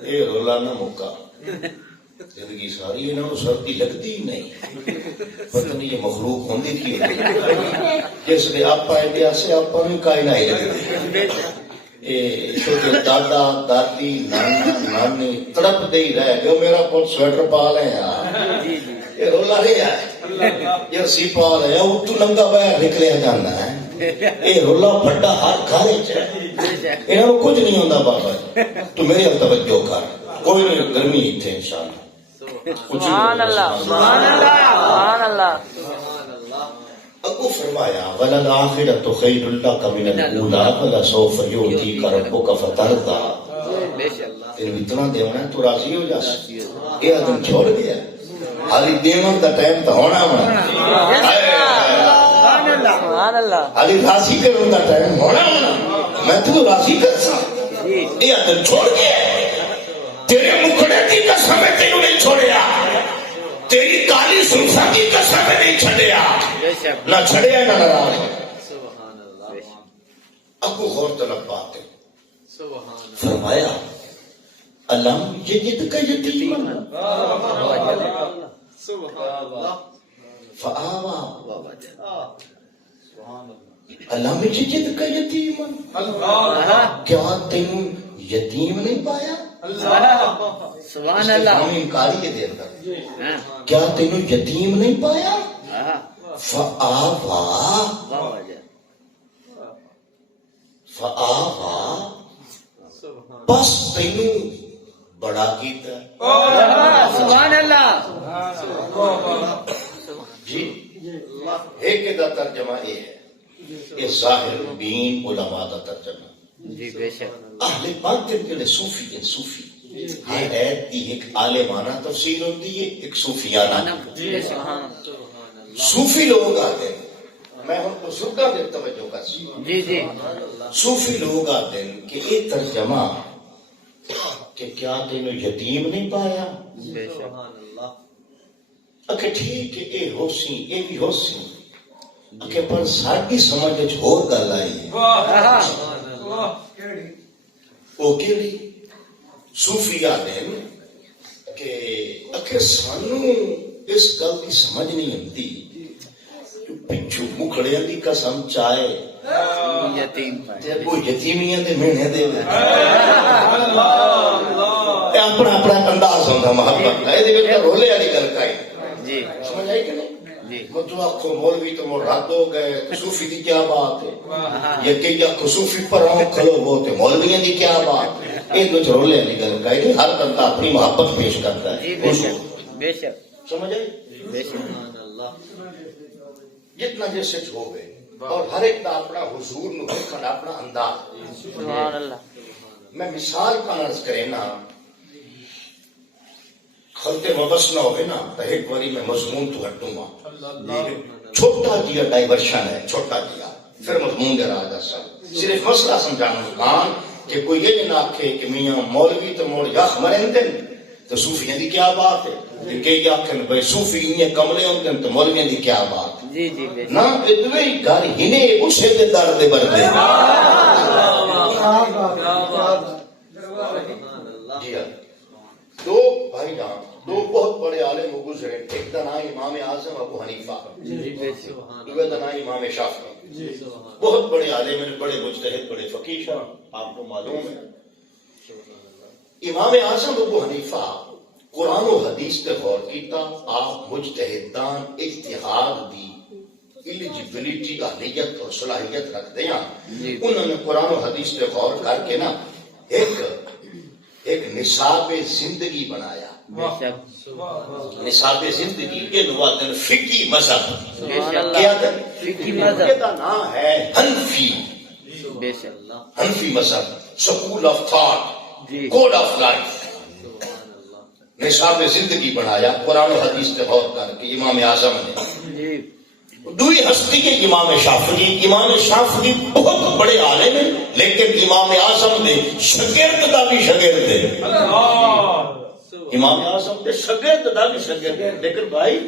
اے رولا نہ مکا زندگی ساری انہوں نے سردی لگتی ہی نہیں پتہ نہیں یہ مخلوق ہوندی کی جس نے آپ پائے دیا سے آپ پر بھی کائنہ ہی لگتی چھوٹے دادا دادی نانا نانی تڑپ دے ہی رہ گئے میرا پوت سویٹر پا لے یار یہ رولا رہے ہے یہ سی پا لے یا تو ننگا باہر نکلے جانا ہے یہ رولا پھٹا ہر کھارے چاہے انہوں نے کچھ نہیں ہوتا بابا تو میری اب توجہ کر کوئی نہیں گرمی ہی تھے انشاءاللہ سبحان اللہ سبحان اللہ سبحان اللہ ابو فرمایا وَلَلْآخِرَةُ خَيْرٌ لَكَ مِنَ الْأُولَىٰ وَلَسَوْفَ يُعْطِيكَ رَبُّكَ فَتَرْضَىٰ بے شک تیرے اتنا دیونا ہے تو راضی ہو جا سکے یہ آدم چھوڑ گیا حالی دیون دا ٹائم تو ہونا ہونا سبحان اللہ حالی راضی کرن دا ٹائم ہونا ہونا میں تو راضی کر سکتا یہ آدم چھوڑ گیا تیرے مکڑے کی قسم میں تینوں نہیں چھوڑیا تیری کالی سلفا کی قسم میں نہیں چھڑیا بے شک نہ چھڑیا نہ ناراض سبحان اللہ ابو غور طلب بات ہے فرمایا علم یجد کا یتیمن فآوا علم یجد کا یتیمن کیا تینوں یتیم نہیں پایا سبحان اللہ انکاری کے دیر تک کیا تینوں یتیم نہیں پایا فآوا فآوا بس تینوں بڑا کیتا سبحان اللہ جی ایک دا ترجمہ یہ ہے یہ ظاہر بین علماء دا ترجمہ جی بے شک اہل باطن کے صوفی ہیں صوفی یہ ایت کی ایک عالمانہ تفسیر ہوتی ہے ایک صوفیانہ صوفی لوگ آتے ہیں میں ان کو زردہ دیر توجہ کر سکتا جی جی صوفی لوگ آتے ہیں کہ یہ ترجمہ کہ کیا تینوں یتیم نہیں پایا بے شک اکھے ٹھیک ہے اے ہو سی اے بھی ہو سی اکھے پر ساڑھی سمجھ اچھ ہور گل آئی ہے وہ کیڑی صوفی آتے ہیں کہ اکھے سانو اس گل کی سمجھ نہیں ہوتی پچھو مکھڑیاں دی قسم چائے یتیم وہ یتیمیاں دے مہینے دے اپنا اپنا انداز ہوتا محبت کا یہ رولے والی گل کائی جی سمجھ آئی کہ نہیں جی مطلب آخو مولوی تو وہ رد ہو گئے صوفی دی کیا بات ہے یہ کہ آخو صوفی پر آؤں کھلو وہ تے مولویاں دی کیا بات ہے یہ دو رولے والی گل کائی ہر بندہ اپنی محبت پیش کرتا ہے جی بے شک بے شک سمجھ آئی بے شک جتنا جیسے ہو گئے اور ہر ایک دا اپنا حضور نو دیکھنا اپنا انداز سبحان اللہ میں مثال کا عرض کرے نا خلط مبس نہ ہوئے نا تو ایک باری میں مضمون تو ہٹوں گا چھوٹا جیا ڈائیورشن ہے چھوٹا جیا پھر مضمون دے رہا جا سا صرف مسئلہ سمجھانا مکان کہ کوئی یہ نہ آکھے کہ میاں مولوی تو موڑ یخ مرین دن تو صوفیاں دی کیا بات ہے کہ یہ آکھیں بھائی صوفی انہیں کملے ہوں دن تو مولویاں دی کیا بات ہے جی جی بے نا ادوی گھر ہنے اسے دے درد بردے جی ہاں دو بھائی جان دو بہت بڑے عالم گزرے ایک دا نام امام اعظم ابو حنیفہ دوسرے دا نام امام شافعی بہت بڑے عالم ہیں بڑے مجتہد بڑے فقیہ ہیں آپ کو معلوم ہے امام اعظم ابو حنیفہ قرآن و حدیث تے غور کیتا آپ مجتہدان اجتہاد دی ایلیجیبلٹی اہلیت اور صلاحیت رکھتے ہیں انہوں نے قرآن و حدیث تے غور کر کے نا ایک نصاب زندگی بنایا. بے شک نصاب زندگی یہ نوادن فقی مذہب. بے شک کیا دن فقی یہ مذہب. دا نام ہے حنفی. بے شک حنفی مذہب سکول آف تھاٹ جی. Code of life. نصاب زندگی بنایا قرآن و حدیث سے غور کر کے امام اعظم نے. جی دوئی ہستی کے امام شافعی. امام شافعی بہت بڑے عالم ہیں لیکن امام اعظم نے شاگرد دا بھی شاگرد ہے. امام اعظم کے شاگرد دا بھی شاگرد ہے. لیکن بھائی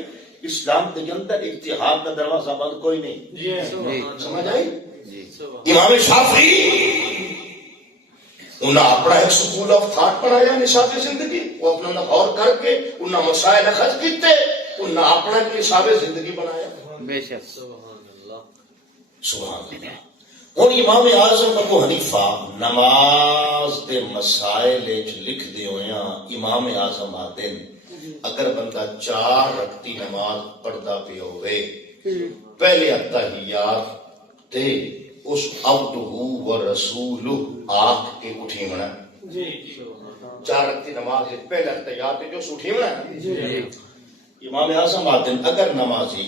اسلام کے اندر اجتہاد کا دروازہ بند کوئی نہیں. جی سمجھ آئی. امام شافعی انہوں نے اپنا ایک سکول آف تھاٹ بنایا نصاب زندگی. وہ اپنا غور کر کے انہوں نے مسائل اخذ کیتے. انہوں نے اپنا نصاب زندگی بنایا. بے شک سبحان اللہ. ہوں امام اعظم ابو حنیفہ نماز دے مسائل لکھ دے ہویا امام اعظم آتے اگر بندہ 4 رکعتی نماز پڑھتا پہ ہوئے پہلے التحیات تے اس عبدہ و رسولہ آکھ کے اٹھی منا. 4 رکعتی نماز پہلے التحیات جو اٹھی منا. امام اعظم آتے اگر نمازی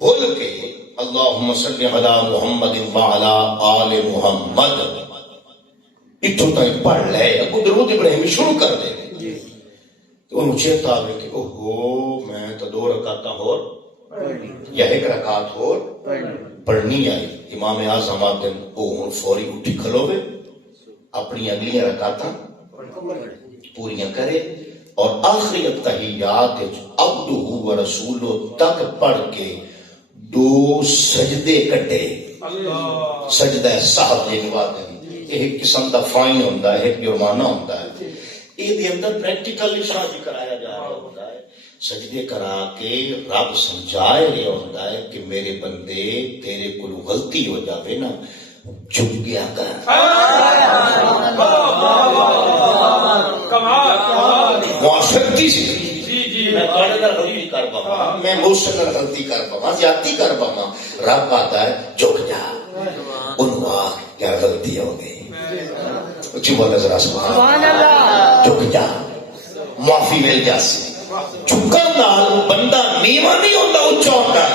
بول کے اللہم صلی علی محمد وعلی آل محمد اتھو تک پڑھ لے ابو درود ابراہیمی شروع کر دے تو انہوں چیتا آگے کہ اوہو میں تو 2 رکعت اور یا 1 رکعت اور پڑھنی آئی. امام اعظم آتے وہ فوری اٹھی کھلوے اپنی اگلی رکعت پوریاں کرے اور آخری التحیات عبدہ و رسولہ تک پڑھ کے 2 سجدے کٹے. سجدہ صاحب دے نوادن ایک قسم دا فائن ہوتا ہے ایک جرمانہ ہوتا ہے. یہ دے اندر پریکٹیکلی شادی کرایا جا رہا ہوتا ہے. سجدے کرا کے رب سمجھائے رہا ہوتا ہے کہ میرے بندے تیرے کو غلطی ہو جاوے نا جھک گیا کر. معاشرتی سی میں پڑھنے کا غلطی کر پاؤں میں موسیقی کا غلطی کر پاؤں زیادتی کر پاؤں. رب آتا ہے جھک جا انواع کیا غلطی ہو گئی. اچھی بولے ذرا سبحان اللہ. جھک جا معافی مل جاسی. جھکن نال بندہ نیواں نہیں ہوتا اونچا ہوتا ہے.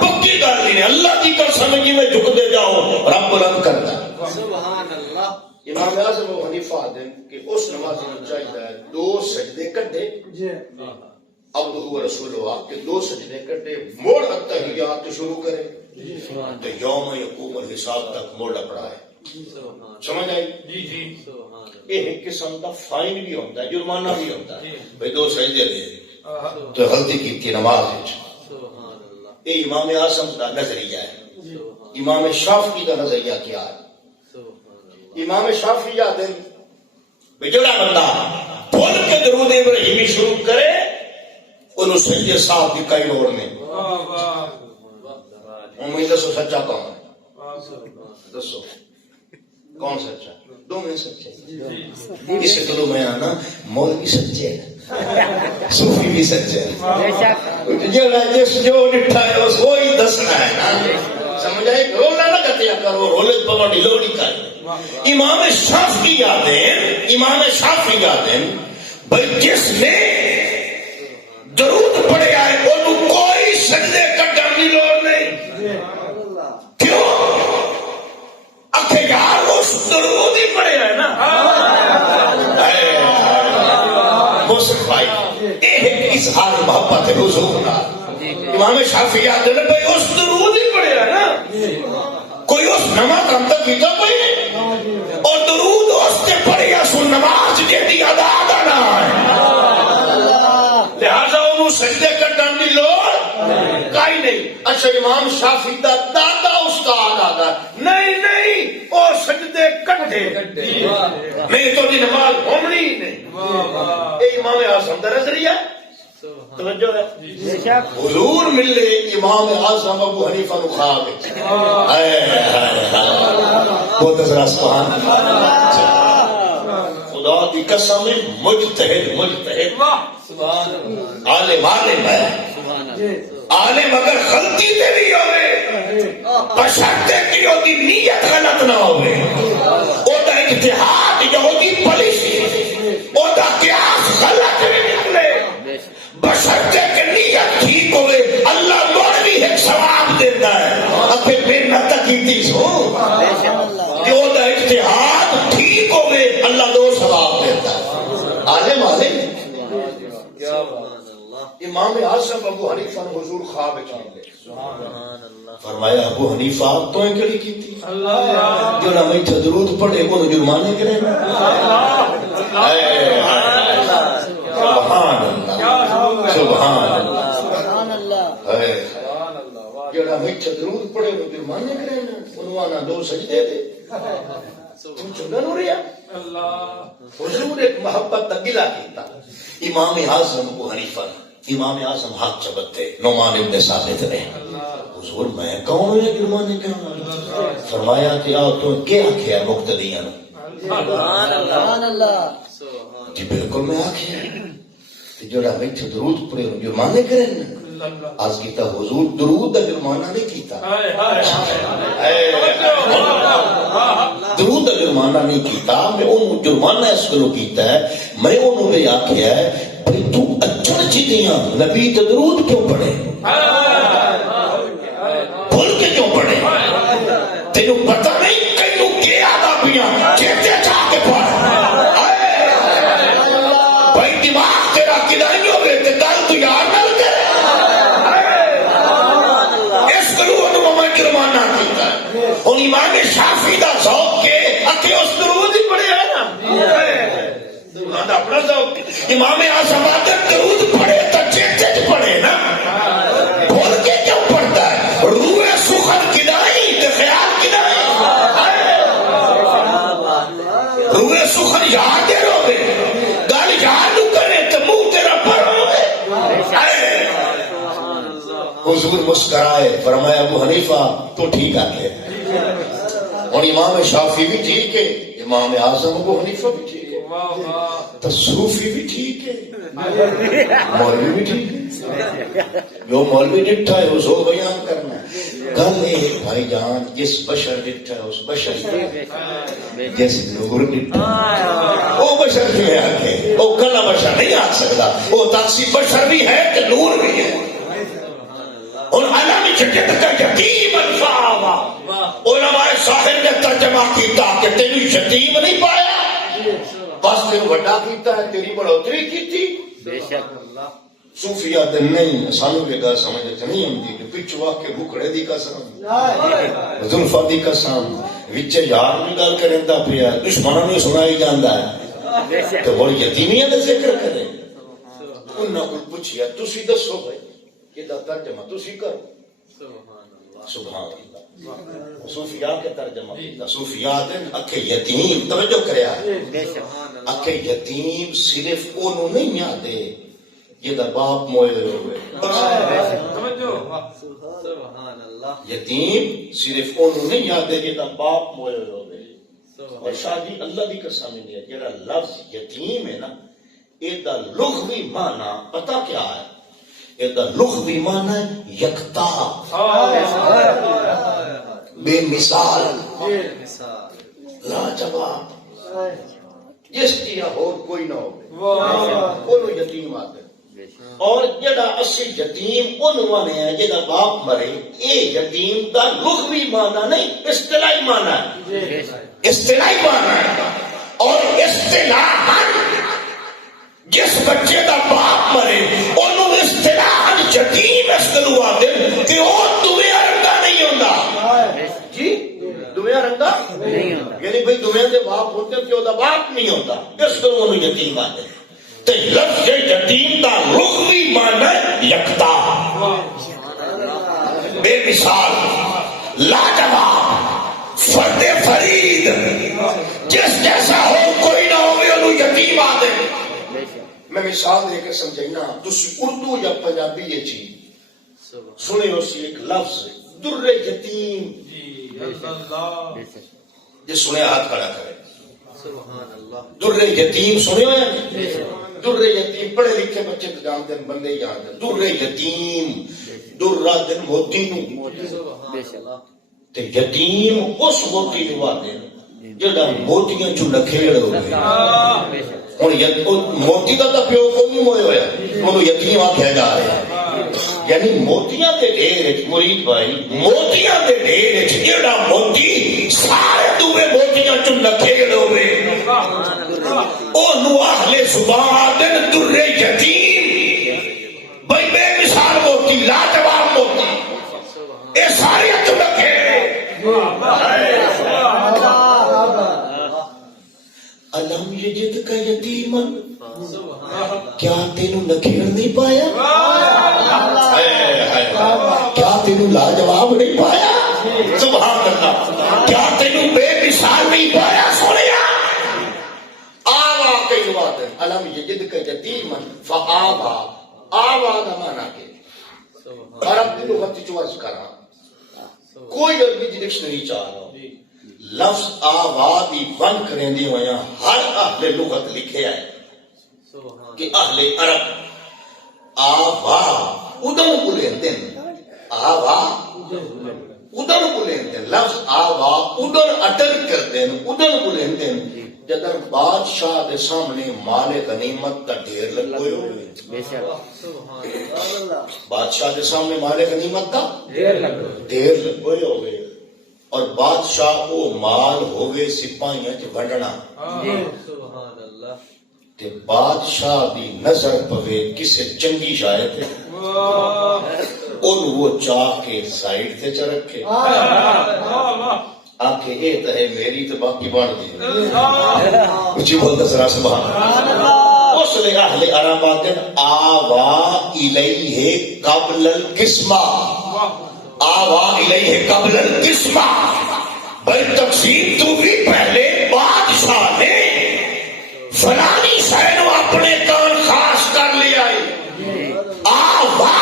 پکی گل نہیں اللہ کی قسم کی میں جھک دے جاؤ رب بلند کرتا ہے. سبحان اللہ. امام اعظم و حنیفہ دن کہ اس نمازی نے چاہیے 2 سجدے کٹے عبدہ و رسولہ کے 2 سجدے کٹے موڑ التحیات شروع کرے تو یوم یقوم الحساب تک موڑ پڑا ہے. سمجھ آئی. یہ ایک قسم کا فائن بھی ہوتا ہے جرمانہ بھی ہوتا ہے. بھائی 2 سجدے دے تو غلطی کی تھی نماز. یہ امام اعظم کا نظریہ ہے. امام شافعی کا نظریہ کیا ہے. امام شافعی آتے ہیں جڑا بندہ بول کے درود ابراہیمی شروع کرے انہوں سجدے صاحب کی کئی لوڑ نہیں. امید دسو سچا کون ہے. دسو کون سچا. 2 میں سچے. اس کلو میں آنا مولوی سچے صوفی بھی سچے جس جو ڈٹھا ہے اس وہی دسنا ہے نا. سمجھ آئی. رولا نہ کتیا کرو رولے پاؤں ڈھیلو نہیں کر. امام شافعی آتے ہیں بھائی جس نے درود پڑھیا ہے انہوں کوئی سجدے کٹن کی لوڑ نہیں. کیوں آخے یار اس درود ہی پڑھیا ہے نا. محسن بھائی یہ اظہار محبت ہے حضور کا. امام شافعی آتے ہیں بھائی اس درود ہی پڑھیا ہے نا کوئی اس نماز ہم تک کیتا کوئی نہیں. اور درود اس سے پڑھیا سو نماز جیتی ادا کرنا ہے. لہذا انہوں سجدے کٹن کی لوڑ کائی نہیں. اچھا امام شافعی دا دادا استاد آگا نہیں وہ سجدے کٹے نہیں تو دی نماز ہومنی نہیں. یہ امام اعظم دا نظریہ توجہ ہے. حضور ملے امام اعظم ابو حنیفہ نو خواب بہت ذرا سبحان خدا دی قسم مجتہد عالم ہے. عالم اگر غلطی تے بھی ہوئے بشرطے کہ وہ دی نیت غلط نہ ہوئے او دا اجتہاد جو دی ہوئے اللہ موڑ بھی ایک ثواب دیتا ہے اپنے محنت کیتی سو جو دا اجتہاد ٹھیک ہوئے اللہ دو ثواب دیتا ہے عالم امام اعظم ابو حنیفہ نے حضور خواب چاہتے فرمایا ابو حنیفہ تو ہیں کڑی کی تھی جو نہ میں درود پڑھے وہ جرمانے کرے سبحان اللہ سبحان اللہ جو نہ میں درود پڑھے وہ جرمانے کرے انوانا دو سجدے دے تم چنن ہو رہا حضور ایک محبت تگلا کیتا امام اعظم ابو حنیفہ امام اعظم ہاتھ چبتے نعمان ابن ثابت نے حضور میں کون ہے جرمانے کا فرمایا کہ آؤ تو کیا کیا مقتدیاں سبحان اللہ جی بالکل میں آکھیا جڑا بیٹھے درود پڑھے جرمانے کریں آج کیتا حضور درود دا جرمانہ نہیں کیتا درود دا جرمانہ نہیں کیتا میں انہوں جرمانہ اس کو کیتا ہے میں انہوں نے آکھیا ہے بھئی تو اچھا چیزیاں نبی تے درود کیوں پڑھے بھول کے کیوں پڑھے تینوں پتہ نہیں کئیوں کیا آدھا چیتے چاہ کے پڑھ بھئی دماغ تیرا کدائی ہوئے تے دل تو یار نہ لگے اس گلو انہوں میں جرمانہ کیتا ہے ان امام شافی دا ذوق کے اکھے اس درود ہی پڑھے ہے نا اپنا ذوق امام اعظم درود پڑھے تو چیتے پڑھے نا بھول کے کیوں پڑھتا ہے روح سخن کدائی تے خیال کدائی روح سخن یاد دے رو گے گل یاد کرے تو منہ تیرا پر ہو گئے حضور مسکرائے فرمایا ابو حنیفہ تو ٹھیک آتے اور امام شافی بھی ٹھیک ہے امام اعظم ابو حنیفہ بھی ٹھیک ہے تو صوفی بھی ٹھیک ہے مولوی بھی ٹھیک ہے جو مولوی ڈٹھا ہے اس کو بیان کرنا ہے گل ہے بھائی جان جس بشر ڈٹھا ہے اس بشر جس نور ڈٹھا وہ بشر جو ہے آگے وہ کلا بشر نہیں آ سکتا وہ تاکسی بشر بھی ہے کہ نور بھی ہے اور علم جدت کا یتیم الفاوا علماء صاحب نے ترجمہ کیتا کہ تیری یتیم نہیں پایا بس تیرے وڈا کیتا ہے تیری بڑھوتری کیتی صوفیہ دن نہیں سانو کے گا سمجھ نہیں ہوندی کہ پچھوا کے بکڑے دی قسم زلفا دی قسم وچ یار بھی گل کریندا پیا دشمنوں نے سنائی جاندا ہے تو بڑی یتیمیاں دا ذکر کرے انہاں کو پوچھیا تسی دسو بھائی یہ ترجمہ تسی کرو سبحان اللہ صوفیاء کے ترجمہ کیتا صوفیاء دن اکھے یتیم توجہ کریا اکھے یتیم صرف انہوں نہیں یادے یہ دا باپ موئے ہوئے یتیم صرف انہوں نہیں یادے یہ دا باپ موئے ہوئے اور شادی اللہ دی قسم نہیں ہے جڑا لفظ یتیم ہے نا یہ دا لغوی معنی پتہ کیا ہے یہ لغوی معنی یکتا بے مثال لاجواب جس کی اور کوئی نہ ہو انہوں یتیم آتے اور جڑا اسی یتیم انہوں نے ہے جڑا باپ مرے اے یتیم دا لغوی معنی نہیں اصطلاحی معنی ہے اصطلاحی معنی ہے اور اصطلاحاً جس بچے دا باپ مرے انہوں اصطلاحاً یتیم اس گلو آتے کہ وہ دنیا رنگا نہیں ہوندا جی دنیا رنگا یعنی بھئی دنیا دے باپ ہوتے کہ وہ دا باپ نہیں ہوتا اس گلو انہوں یتیم آتے تو لفظ یتیم دا لغوی معنی یکتا بے مثال لاجواب فرد فرید جس جیسا ہو کوئی نہ ہوئے انہوں یتیم آتے میں مثال دے کے سمجھائینا تسی اردو یا پنجابی یہ چیز سنے ہو سی ایک لفظ در یتیم یہ سنے ہاتھ کھڑا کرے در یتیم سنے ہوئے در یتیم پڑھے لکھے بچے تو جانتے ہیں بندے جانتے ہیں در یتیم در رات دن موتی نو تے یتیم اس موتی نو آتے جڑا موتیاں چو لکھیڑ ہو گئے موتی کا پیو کو نہیں موئے ہویا انہوں یتیم آکھیا جا رہے ہیں یعنی موتیاں دے ڈھیر وچ مرید بھائی موتیاں دے ڈھیر وچ جیڑا موتی سارے دوے موتیاں چوں نکھیڑ ہوے اونوں اہل زبان آدن در یتیم بھائی بے مثال موتی لاجواب موتی اے سارے چوں نکھیڑ علم یجد کا یتیمن کیا تینوں نکھیڑ نہیں پایا کیا تینوں لاجواب نہیں پایا سبحان اللہ کیا تینوں بے مثال نہیں پایا سنیا آوا کئی بات ہے علم یجد کا یتیمن فآوا آوا کا معنی کہ عرب کی لغت چوز کرا کوئی عربی کی ڈکشنری چاہ رہا لفظ آوا دی ون کریں دی ہویا ہر اہل لغت لکھے آئے کہ اہل عرب آوا ادھر بلین دن آوا ادھر بلین دن لفظ آوا ادھر اٹر کر دن ادھر بلین دن جدر بادشاہ دے سامنے مال غنیمت کا ڈھیر لگوئے ہوئے بادشاہ دے سامنے مال غنیمت کا ڈھیر لگوئے ہوئے اور بادشاہ کو مال ہوگے سپاہیاں چ ونڈنا تے بادشاہ دی نظر پوے کسے چنگی شاید ہے ان وہ چاہ کے سائیڈ تے چ رکھے آکھے اے تے میری تے باقی بڑھ دی اچھی بولتا سرا سبحان اللہ اس لئے اہل عرب آدن آوا الیہ قبل القسمہ آوا الیہ قبل القسمہ بھائی تقسیم تو بھی پہلے بادشاہ نے فلانی سینو اپنے کان خاص کر لیا آوا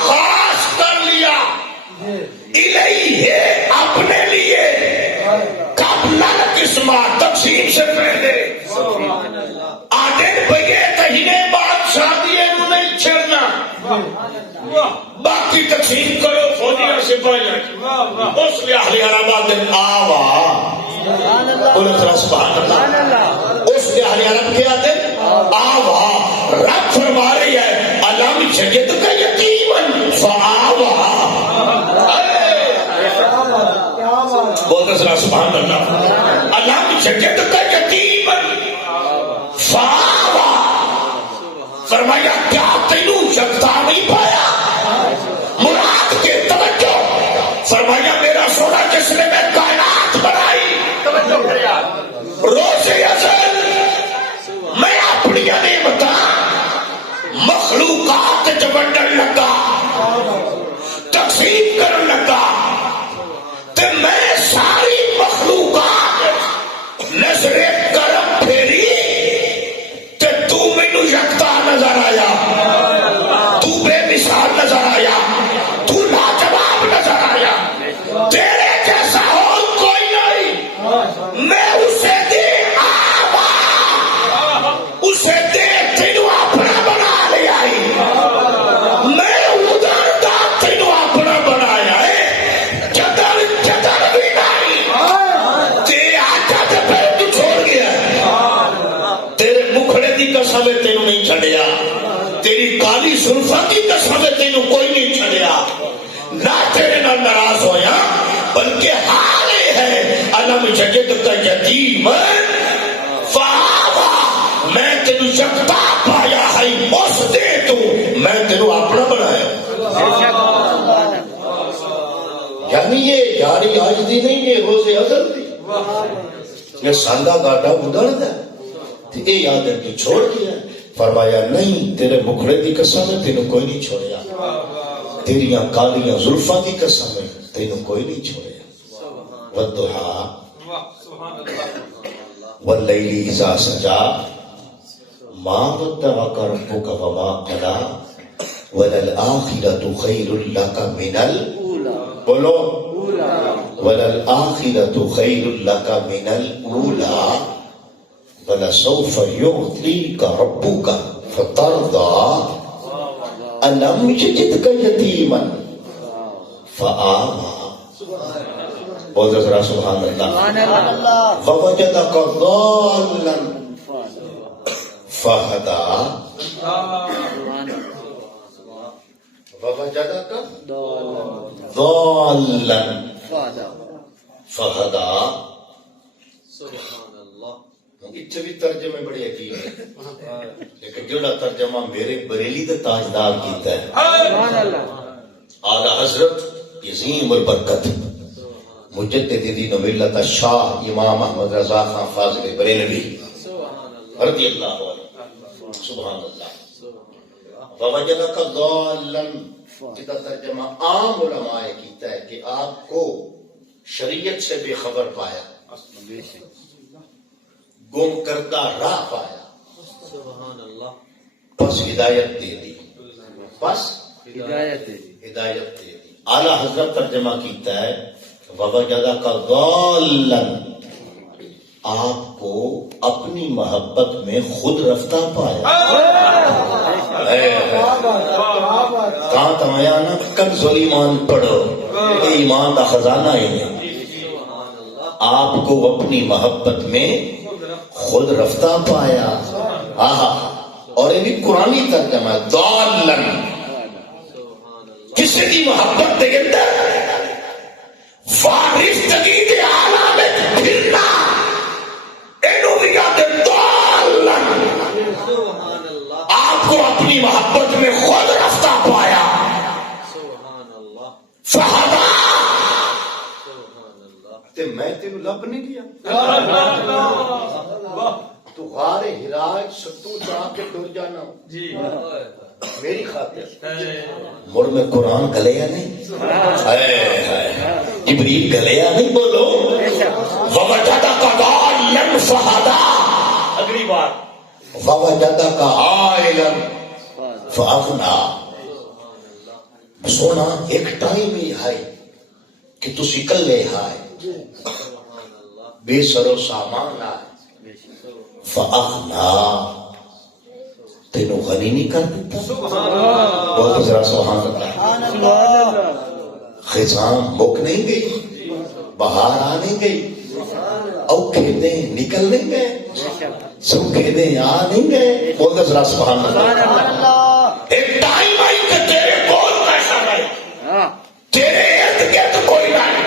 خاص کر لیا الیہ اپنے لیے قبل القسمہ تقسیم سے پہلے آدھے بھئیے تہینے بادشاہ دیے انہوں نہیں چھڑنا باقی تقسیم کرو فوجیاں سے پہلے اس لئے اہل عرب آدھے آوا سبحان اللہ اس لئے اہل عرب کے آدھے آوا رب فرما رہی ہے علم یجد کا یتیمن فآوا بولتے سرا سبحان اللہ علم یجد کا یتیمن فآوا فرمایا کیا تینوں یکتا نہیں پایا مراد کے توجہ فرمایا میرا سونا جس نے میں کائنات بنائی روز ازل میں اپنی نعمتاں مخلوقات چ ونڈن لگا تقسیم کرن لگا تے میں ساری مخلوقات نظر کرم پھیری تے تو مینوں یکتا نظر آیا تو بے مثال نظر آیا تو لاجواب نظر آیا تیرے جیسا اور کوئی نہیں میں اسے دے آوا اسے دے تینوں اپنا بنا لیا میں ادھر دا تینوں اپنا بنایا ہے جدر جدر بھی نہیں تے آجا تے پھر تو چھوڑ گیا تیرے مکھڑے دی قسم تینوں نہیں چھڑیا تیری کالی سلفہ کی قسم تینوں کوئی نہیں چھڑیا نہ تیرے نہ ناراض ہویا بلکہ حال ہے علم یجد کا یتیمن فآوا میں تینوں یکتا پایا ہے اس دے تو میں تینوں اپنا بنایا یعنی یہ یاری آج دی نہیں یہ روز ازل دی یہ سانگا گاٹا بدڑ دا اے یاد ہے تو چھوڑ دیا فرمایا نہیں تیرے مکھڑے دی قسم ہے تینوں کوئی نہیں چھوڑیا تیریاں کالیاں زلفاں دی قسم ہے تینوں کوئی نہیں چھوڑیا والضحا واللیل اذا سجا ما ودعك ربك وما قلى وللآخرة خير لك من بولو وللآخرة خير لك من الأولى ولسوف يعطيك ربك فترضى ألم يجدك يتيما فآوى بولتے ذرا سبحان اللہ ووجدك ضالا فهدى ووجدک ضالا فہدا. اتنے بھی ترجمے بڑے عجیب ہیں، لیکن جڑا ترجمہ میرے بریلی دے تاجدار کیتا ہے اعلی حضرت عظیم البرکت مجدد دین و ملت شاہ امام احمد رضا خان فاضل بریلوی رضی اللہ عنہ. سبحان اللہ. ووجدک ضالا، اس کا ترجمہ عام علماء نے کیتا ہے کہ آپ کو شریعت سے بے خبر پایا، گم کردہ راہ پایا، بس ہدایت دے دی، بس ہدایت دے دی. اعلی حضرت ترجمہ کیتا ہے ووجدک ضالا، آپ کو اپنی محبت میں خود رفتہ پایا. کہاں تمایا نا کنز ایمان پڑھو، یہ ایمان کا خزانہ ہے. آپ کو اپنی محبت میں خود رفتہ پایا. اور یہ بھی قرآنی ترجمہ ہے ضالن، کسی کی محبت دے اندر وارفتگی دے آلہ میں پھرنا، اینو بھی کہتے ضالن. آپ کو اپنی محبت میں خود رفتہ پایا. فہدا، میں تینوں لب نہیں دیا، تو غار ہراج ستو جا کے ٹر جانا میری خاطر. مڑ میں قرآن گلیا نہیں، جبریل گلیا نہیں. بولو ووجدک ضالا فہدا. اگلی بار ووجدک عائلا فاغنا. سونا ایک ٹائم ہی ہے کہ تسی کلے ہائے بے سرو سامان آئے، فاغنا تینوں غنی نہیں کر دیتا. بہت ذرا سبحان اللہ. خزاں مک نہیں گئی، بہار آ نہیں گئی، اوکھے دن نکل نہیں گئے، سوکھے دن آ نہیں گئے. بہت ذرا سبحان اللہ. ایک ٹائم آئی کہ تیرے بول پیسہ نہیں، تیرے ارد گرد کوئی نہیں.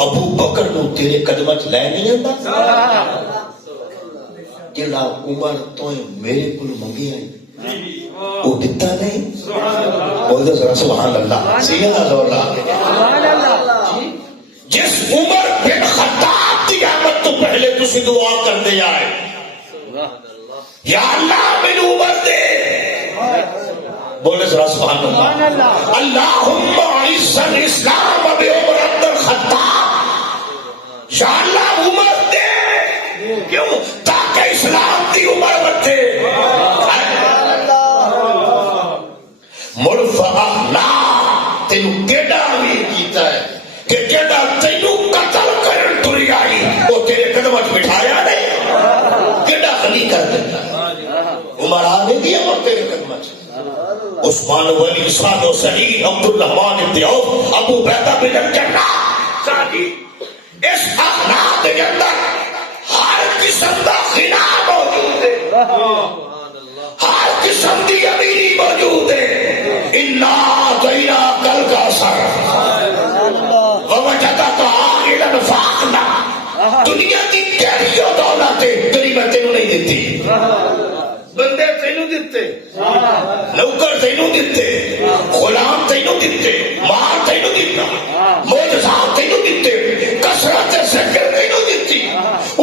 ابو بکر نو تیرے قدم چ لے نہیں آتا، جڑا عمر تو میرے کو منگی آئی وہ دتا نہیں. بول دو ذرا سبحان اللہ. جس عمر بن خطاب کی آمد تو پہلے تسی دعا کر دے آئے یا اللہ میری عمر دے. بولے ذرا سبحان اللہ. اللہم اعز الاسلام بعمر بن الخطاب. یا اللہ عمر دے، کیوں؟ تاکہ اسلام کی عمر بچے. مڑ فاغنا تینوں کیڈا امیر کیتا ہے کہ جیڑا تینوں قتل کرن تری آئی وہ تیرے قدم وچ بٹھایا نہیں، کیڈا غنی کر دیتا. عمر آنے دیا اور تیرے قدم وچ. عثمان ولی سعد و سعید عبد الرحمن ابن عوف ابو عبیدہ بن الجراح سعدی. اس اخلاق کے اندر ہر قسم کا خلا موجود ہے، ہر قسم کی امیری موجود ہے. انا اعطیناک الکوثر ووجدک عائلا فاغنا. دنیا کی کیڑی دولت تیری میں تینوں نہیں دیتی. بندے تینوں دیتے، نوکر تینوں دیتے، غلام تینوں دیتے، مال تینوں دیتا، معجزات تینوں دیتے، کثرت ذکر تینوں دیتی،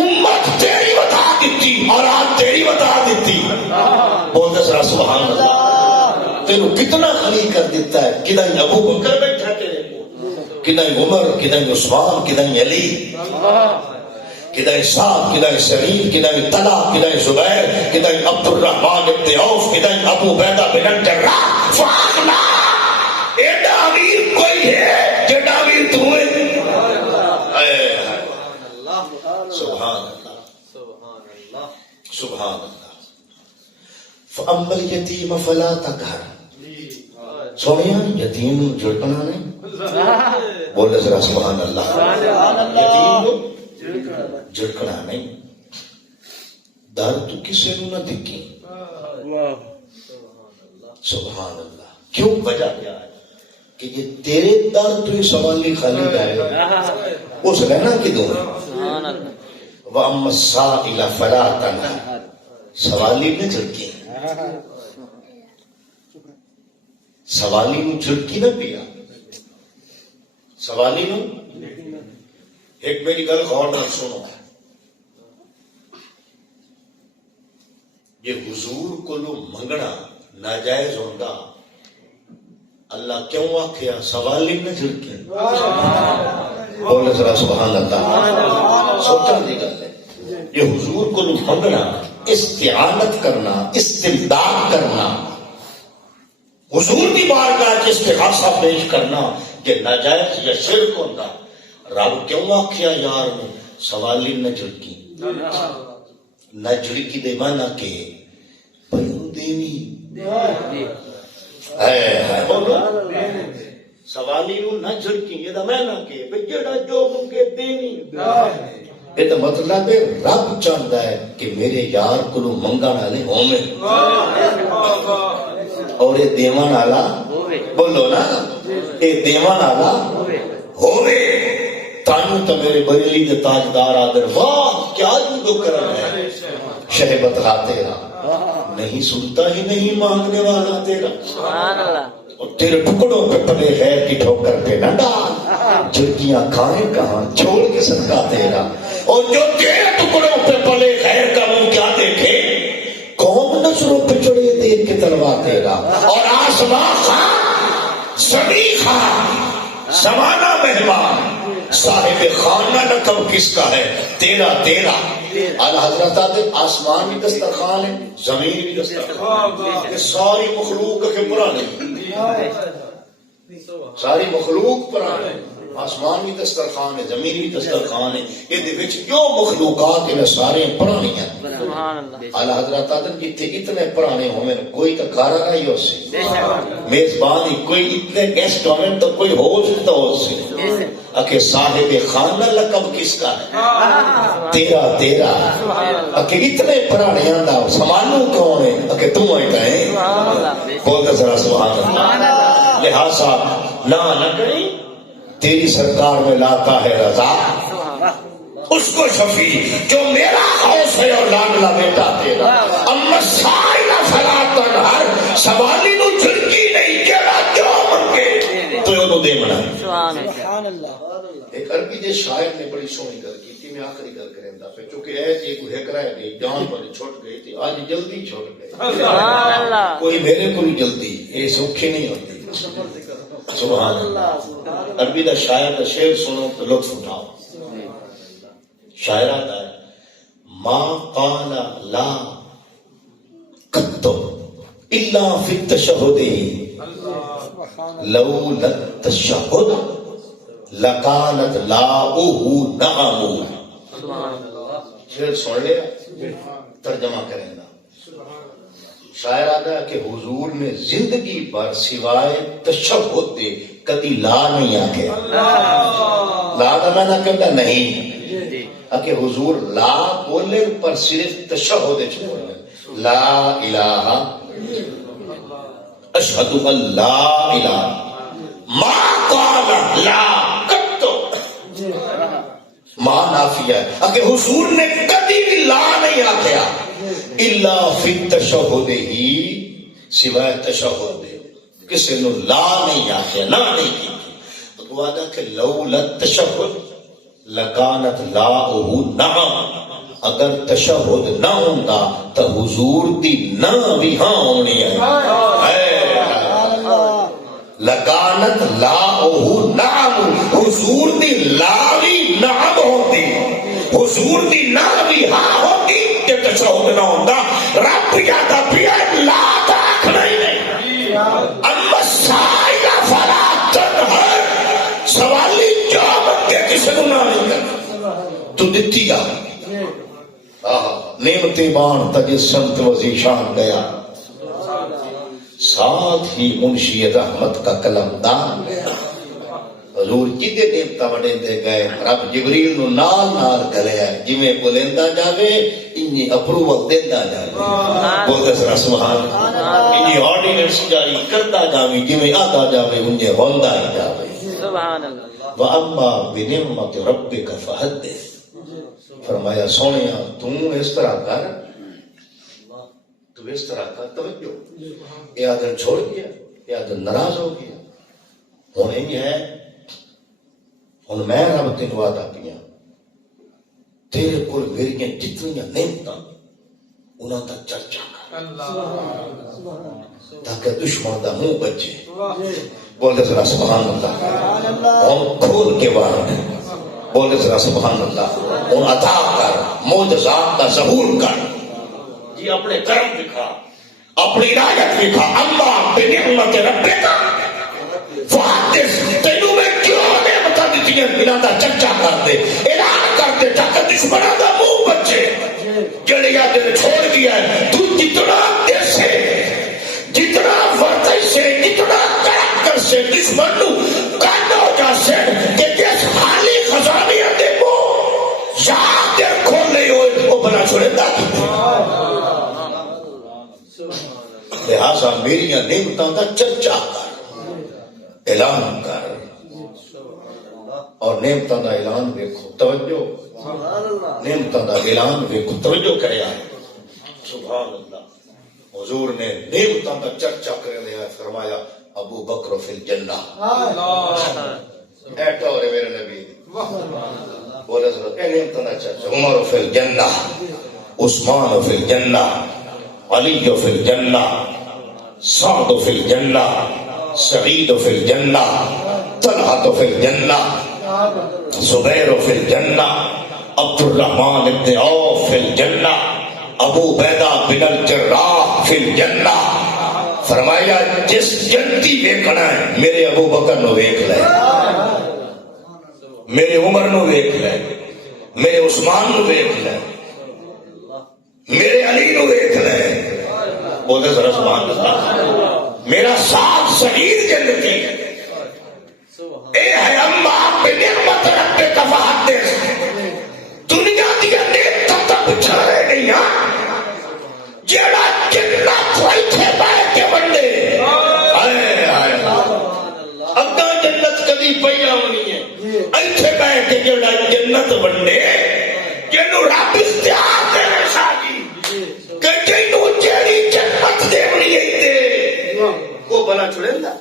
امت تیری بتا دیتی، اولاد تیری بتا دیتی. بولتے ذرا سبحان اللہ. تینوں کتنا غنی کر دیتا ہے. کدھر ابو بکر بیٹھا تیرے کو، کدھر عمر، کدھر عثمان، کدھر علی، کدھر سعد، کدھر سعید، کدھر طلحہ، کدھر زبیر، کدھر عبد الرحمن ابن عوف، کدھر ابو عبیدہ بن الجراح. فاغنا. ایڈا امیر کوئی ہے جیڈا امیر تو ہے. سبحان اللہ سبحان اللہ. فاما الیتیم فلا تقہر. سویا یتیم جھڑکنا نہیں. بولے ذرا سبحان اللہ. یتیم جھڑکنا نہیں. در تو کسی نو نہ دکھی. سبحان اللہ. کیوں؟ وجہ کیا ہے کہ یہ تیرے در تو یہ سوالی خالی جائے گا اس رہنا کی دوں سبحان اللہ وَأَمَّا السَّائِلَ فَلَا تَنْهَرْ سوالی نے جھڑکی سوالی نو جھڑکی نہ پیا سوالی نو ایک میری گل غور نہ سنو یہ حضور کو لو منگنا ناجائز ہوتا اللہ کیوں آکھیا سوالی نہ جھڑکی بولے ذرا سبحان اللہ سوچا دی گل ہے یہ حضور کو لو منگنا استعانت کرنا استمداد کرنا حضور کی بارگاہ استغاثہ پیش کرنا کہ ناجائز یا شرک ہوتا رب کیوں آکھیا یار نے سوالی نہ جھڑکی نہ جھڑکی دے مانا کہ پیوں دینی ہے بولو سوالی نو نہ جھڑکی یہ دا مانا کہ جڑا جو منگے دینی یہ تو مطلب ہے رب چاہتا ہے کہ میرے یار کو منگا والے ہوویں اور یہ دیوان والا بولو نا یہ دیوان والا ہووے تانوں تو میرے بریلی کے تاجدار آدر واہ کیا جو کرم ہے شہبت ہا تیرا نہیں سنتا ہی نہیں مانگنے والا تیرا سبحان اللہ اور تیرے ٹکڑوں پہ پڑے خیر کی ٹھوکر پہ نہ ڈال جھڑکیاں کھائیں کہاں چھوڑ کے صدقہ تیرا اور جو تیرے ٹکڑوں پہ پڑے خیر کا وہ کیا دیکھے قوم نظروں پہ چڑھے دیکھ کے تلوا تیرا اور آسمان خان زمین خان زمانہ مہمان صاحب خانہ لقب کس کا ہے تیرا تیرا اعلی حضرت آسمان بھی دسترخوان ہے زمین بھی دسترخوان ہے ساری مخلوق کے پرانے ساری مخلوق پرانے آسمان بھی دسترخوان ہے زمین بھی دسترخوان ہے یہ جو مخلوقات ان سارے پرانی ہیں سبحان اللہ اعلی حضرت آدم جتنے اتنے پرانے ہوئے کوئی تو کارا نہیں ہو سے میزبان ہی کوئی اتنے گیسٹ ہوئے تو کوئی ہوسٹ تو ہو سے اکھے صاحب خانہ لقب کس کا ہے تیرا تیرا اکھے اتنے پرانے آندہ سمانو کون ہے اکھے تم آئی کہیں بولتا ذرا سبحان اللہ لہذا نہ کریں تیری سرکار میں لاتا ہے رضا اس کو شفیع جو میرا خوف ہے اور لاڈلا بیٹا تیرا اما سائلہ فلا تنہر سوالی نو جھڑکی نہیں کیڑا جو منگے تو انہوں دے منا سبحان اللہ ایک عربی دے شاعر نے بڑی سونی گل کی تھی میں آخری گل کریں دا پھر چونکہ ایس یہ کوئی ہیک رہے گئی جان پر چھوٹ گئی تھی آج جلدی چھوٹ گئی سبحان اللہ کوئی میرے کو جلدی یہ سوکھی نہیں ہوتی سبحان اللہ عربی دا شاعر دا شعر سنو تو لطف اٹھاؤ شاعرہ دا ما قال لا قط الا فی التشہد لولا التشہد لقالت لاؤہ نعم شعر سن لیا ترجمہ کریں گا شاعر آدھا کہ حضور نے زندگی پر سوائے تشہد دے کدی لا نہیں آکھیا لا دا میں نہ کہتا نہیں کہ حضور لا بولے پر صرف تشہد چھوڑے لا الہ اشہد ان لا الہ ما قال لا قط ما نافیہ ہے کہ حضور نے کدی بھی لا نہیں آکھیا الا فی التشہد ہی سوائے تشہد دے کسی نے لا نہیں آکھیا لا نہیں کی تو وہ آدھا کہ لولا التشہد لکانت لاؤہ نعم اگر تشہد نہ ہوندا تو حضور دی نہ بھی ہاں ہونی ہے لکانت لاؤہ نعم حضور دی لا بھی نعم ہوتی حضور دی نہ بھی ہاں ہوتی کہ تشہد نہ ہوندا رب یادا پیا لا تاکھ نہیں اما سائلہ فلا تنہر سوالی جو منگے کسی کو نہ نہیں کرنا تو دیتی آ نعمت بان تجسم تو وزیشان گیا ساتھ ہی منشی رحمت کا قلم دان گیا حضور جدے نعمت وڈیندے گئے رب جبریل نو نال نال گلیا جویں بولندا جاوے انہی اپروول دیندا جاوے بولدے سر سبحان اللہ انہی آرڈیننس جاری کردا جاوے جویں آدا جاوے انہی ہوندا ہی جاوے سبحان اللہ واما بنعمت ربک فحدث فرمایا سونیا تو اس طرح کر تو اس طرح کا توجہ یہ آدم چھوڑ گیا یہ آدم ناراض ہو گیا ہوں یہ ہے ہوں میں رب تین وعدہ کیا تیرے کو میری جتنی نعمت انہوں کا چرچا کر تاکہ دشمن کا منہ بچے بولتے ذرا سبحان اللہ ہوں کھول کے باہر بولتے ذرا سبحان اللہ ہوں عطا کر معجزات کا ظہور کر جی اپنے کرم دکھا اپنی رایت دکھا اما بنعمت ربک فحدث تینوں میں کیوں نعمت دیتی ہیں بنا دا چرچا کر دے اعلان کر دے تاکہ دشمنوں دا منہ بچے جڑے یا دل چھوڑ گیا ہے تو جتنا دے سے جتنا ورطائی سے جتنا کر سے دشمن نو کانو جا سے کہ جس حالی خزانی اندے کو یاد دیر کھول لے ہوئے وہ بنا چھوڑے دا لہذا میری نعمتوں کا چرچا کر اعلان کر اور نعمتوں کا اعلان دیکھو توجہ نعمتوں کا اعلان دیکھو توجہ کرے سبحان اللہ حضور نے نعمتوں کا چرچا کرنے فرمایا ابو بکر فی الجنہ اے ٹورے میرے نبی بولے سر اے نعمتوں کا چرچا عمر فی الجنہ عثمان فی الجنہ علی فی الجنہ سعد فی الجنہ سعید فی الجنہ طلحہ فی الجنہ زبیر فی الجنہ عبد الرحمن بن عوف فی الجنہ ابو عبیدہ بن الجراح فی الجنہ فرمایا جس جنتی دیکھنا ہے میرے ابو بکر نو دیکھ لے میرے عمر نو دیکھ لے میرے عثمان نو دیکھ لے میرے علی نو دیکھ لے بولتے ذرا سبحان اللہ میرا ساتھ شہید جنتی اے ہے اما بنعمت ربک فحدث دنیا دیا نعمتاں تے پچھا رہ گئیاں جیڑا جنت ویتھے بیٹھ کے بندے ہائے ہائے اگاں جنت کدی پئی آونی ہے ایتھے بیٹھ کے جیڑا جنت بندے جنوں رب اختیار دے شادی کہ جنوں جیڑی جنت دیونی ہے تے وہ بنا چھڑیندا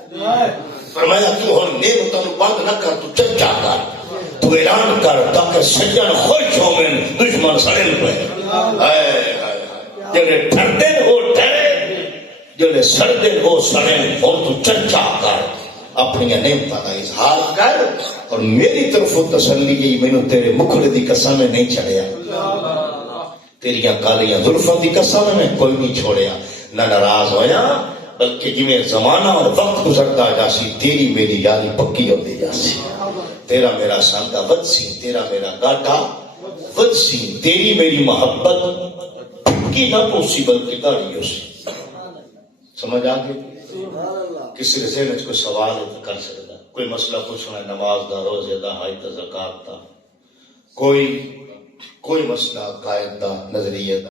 فرمایا تو ہن نعمتاں نوں بند نہ کر تو چرچا کر تو اعلان کر تاکہ سجن خوش ہوویں دشمن سڑن پے ہائے ہائے جڑے ٹھردے ہو ٹھرے جڑے سڑدے ہو سڑیں اور تو چرچا کر اپنی نعمتاں کا اظہار کر اور میری طرف تسلی گئی مینوں تیرے مکھڑے دی قسم نہیں چھڑیا تیریاں کالیاں زلفاں دی قسم میں کوئی نہیں چھوڑیا نہ ناراض ہویا بلکہ جویں زمانہ اور وقت گزرتا جاسی تیری میری یاری پکی ہوتی جاسی تیرا میرا سانگا ودسی تیرا میرا گاٹا ودسی تیری میری محبت پکی نہ پوسی بلکہ گاڑی ہوسی سمجھ آ گئی کسی کے ذہن کوئی سوال ہے تو کر سکتا کوئی مسئلہ پوچھنا ہے نماز دا روزے دا حج دا زکات دا کوئی مسئلہ قائد دا نظریہ دا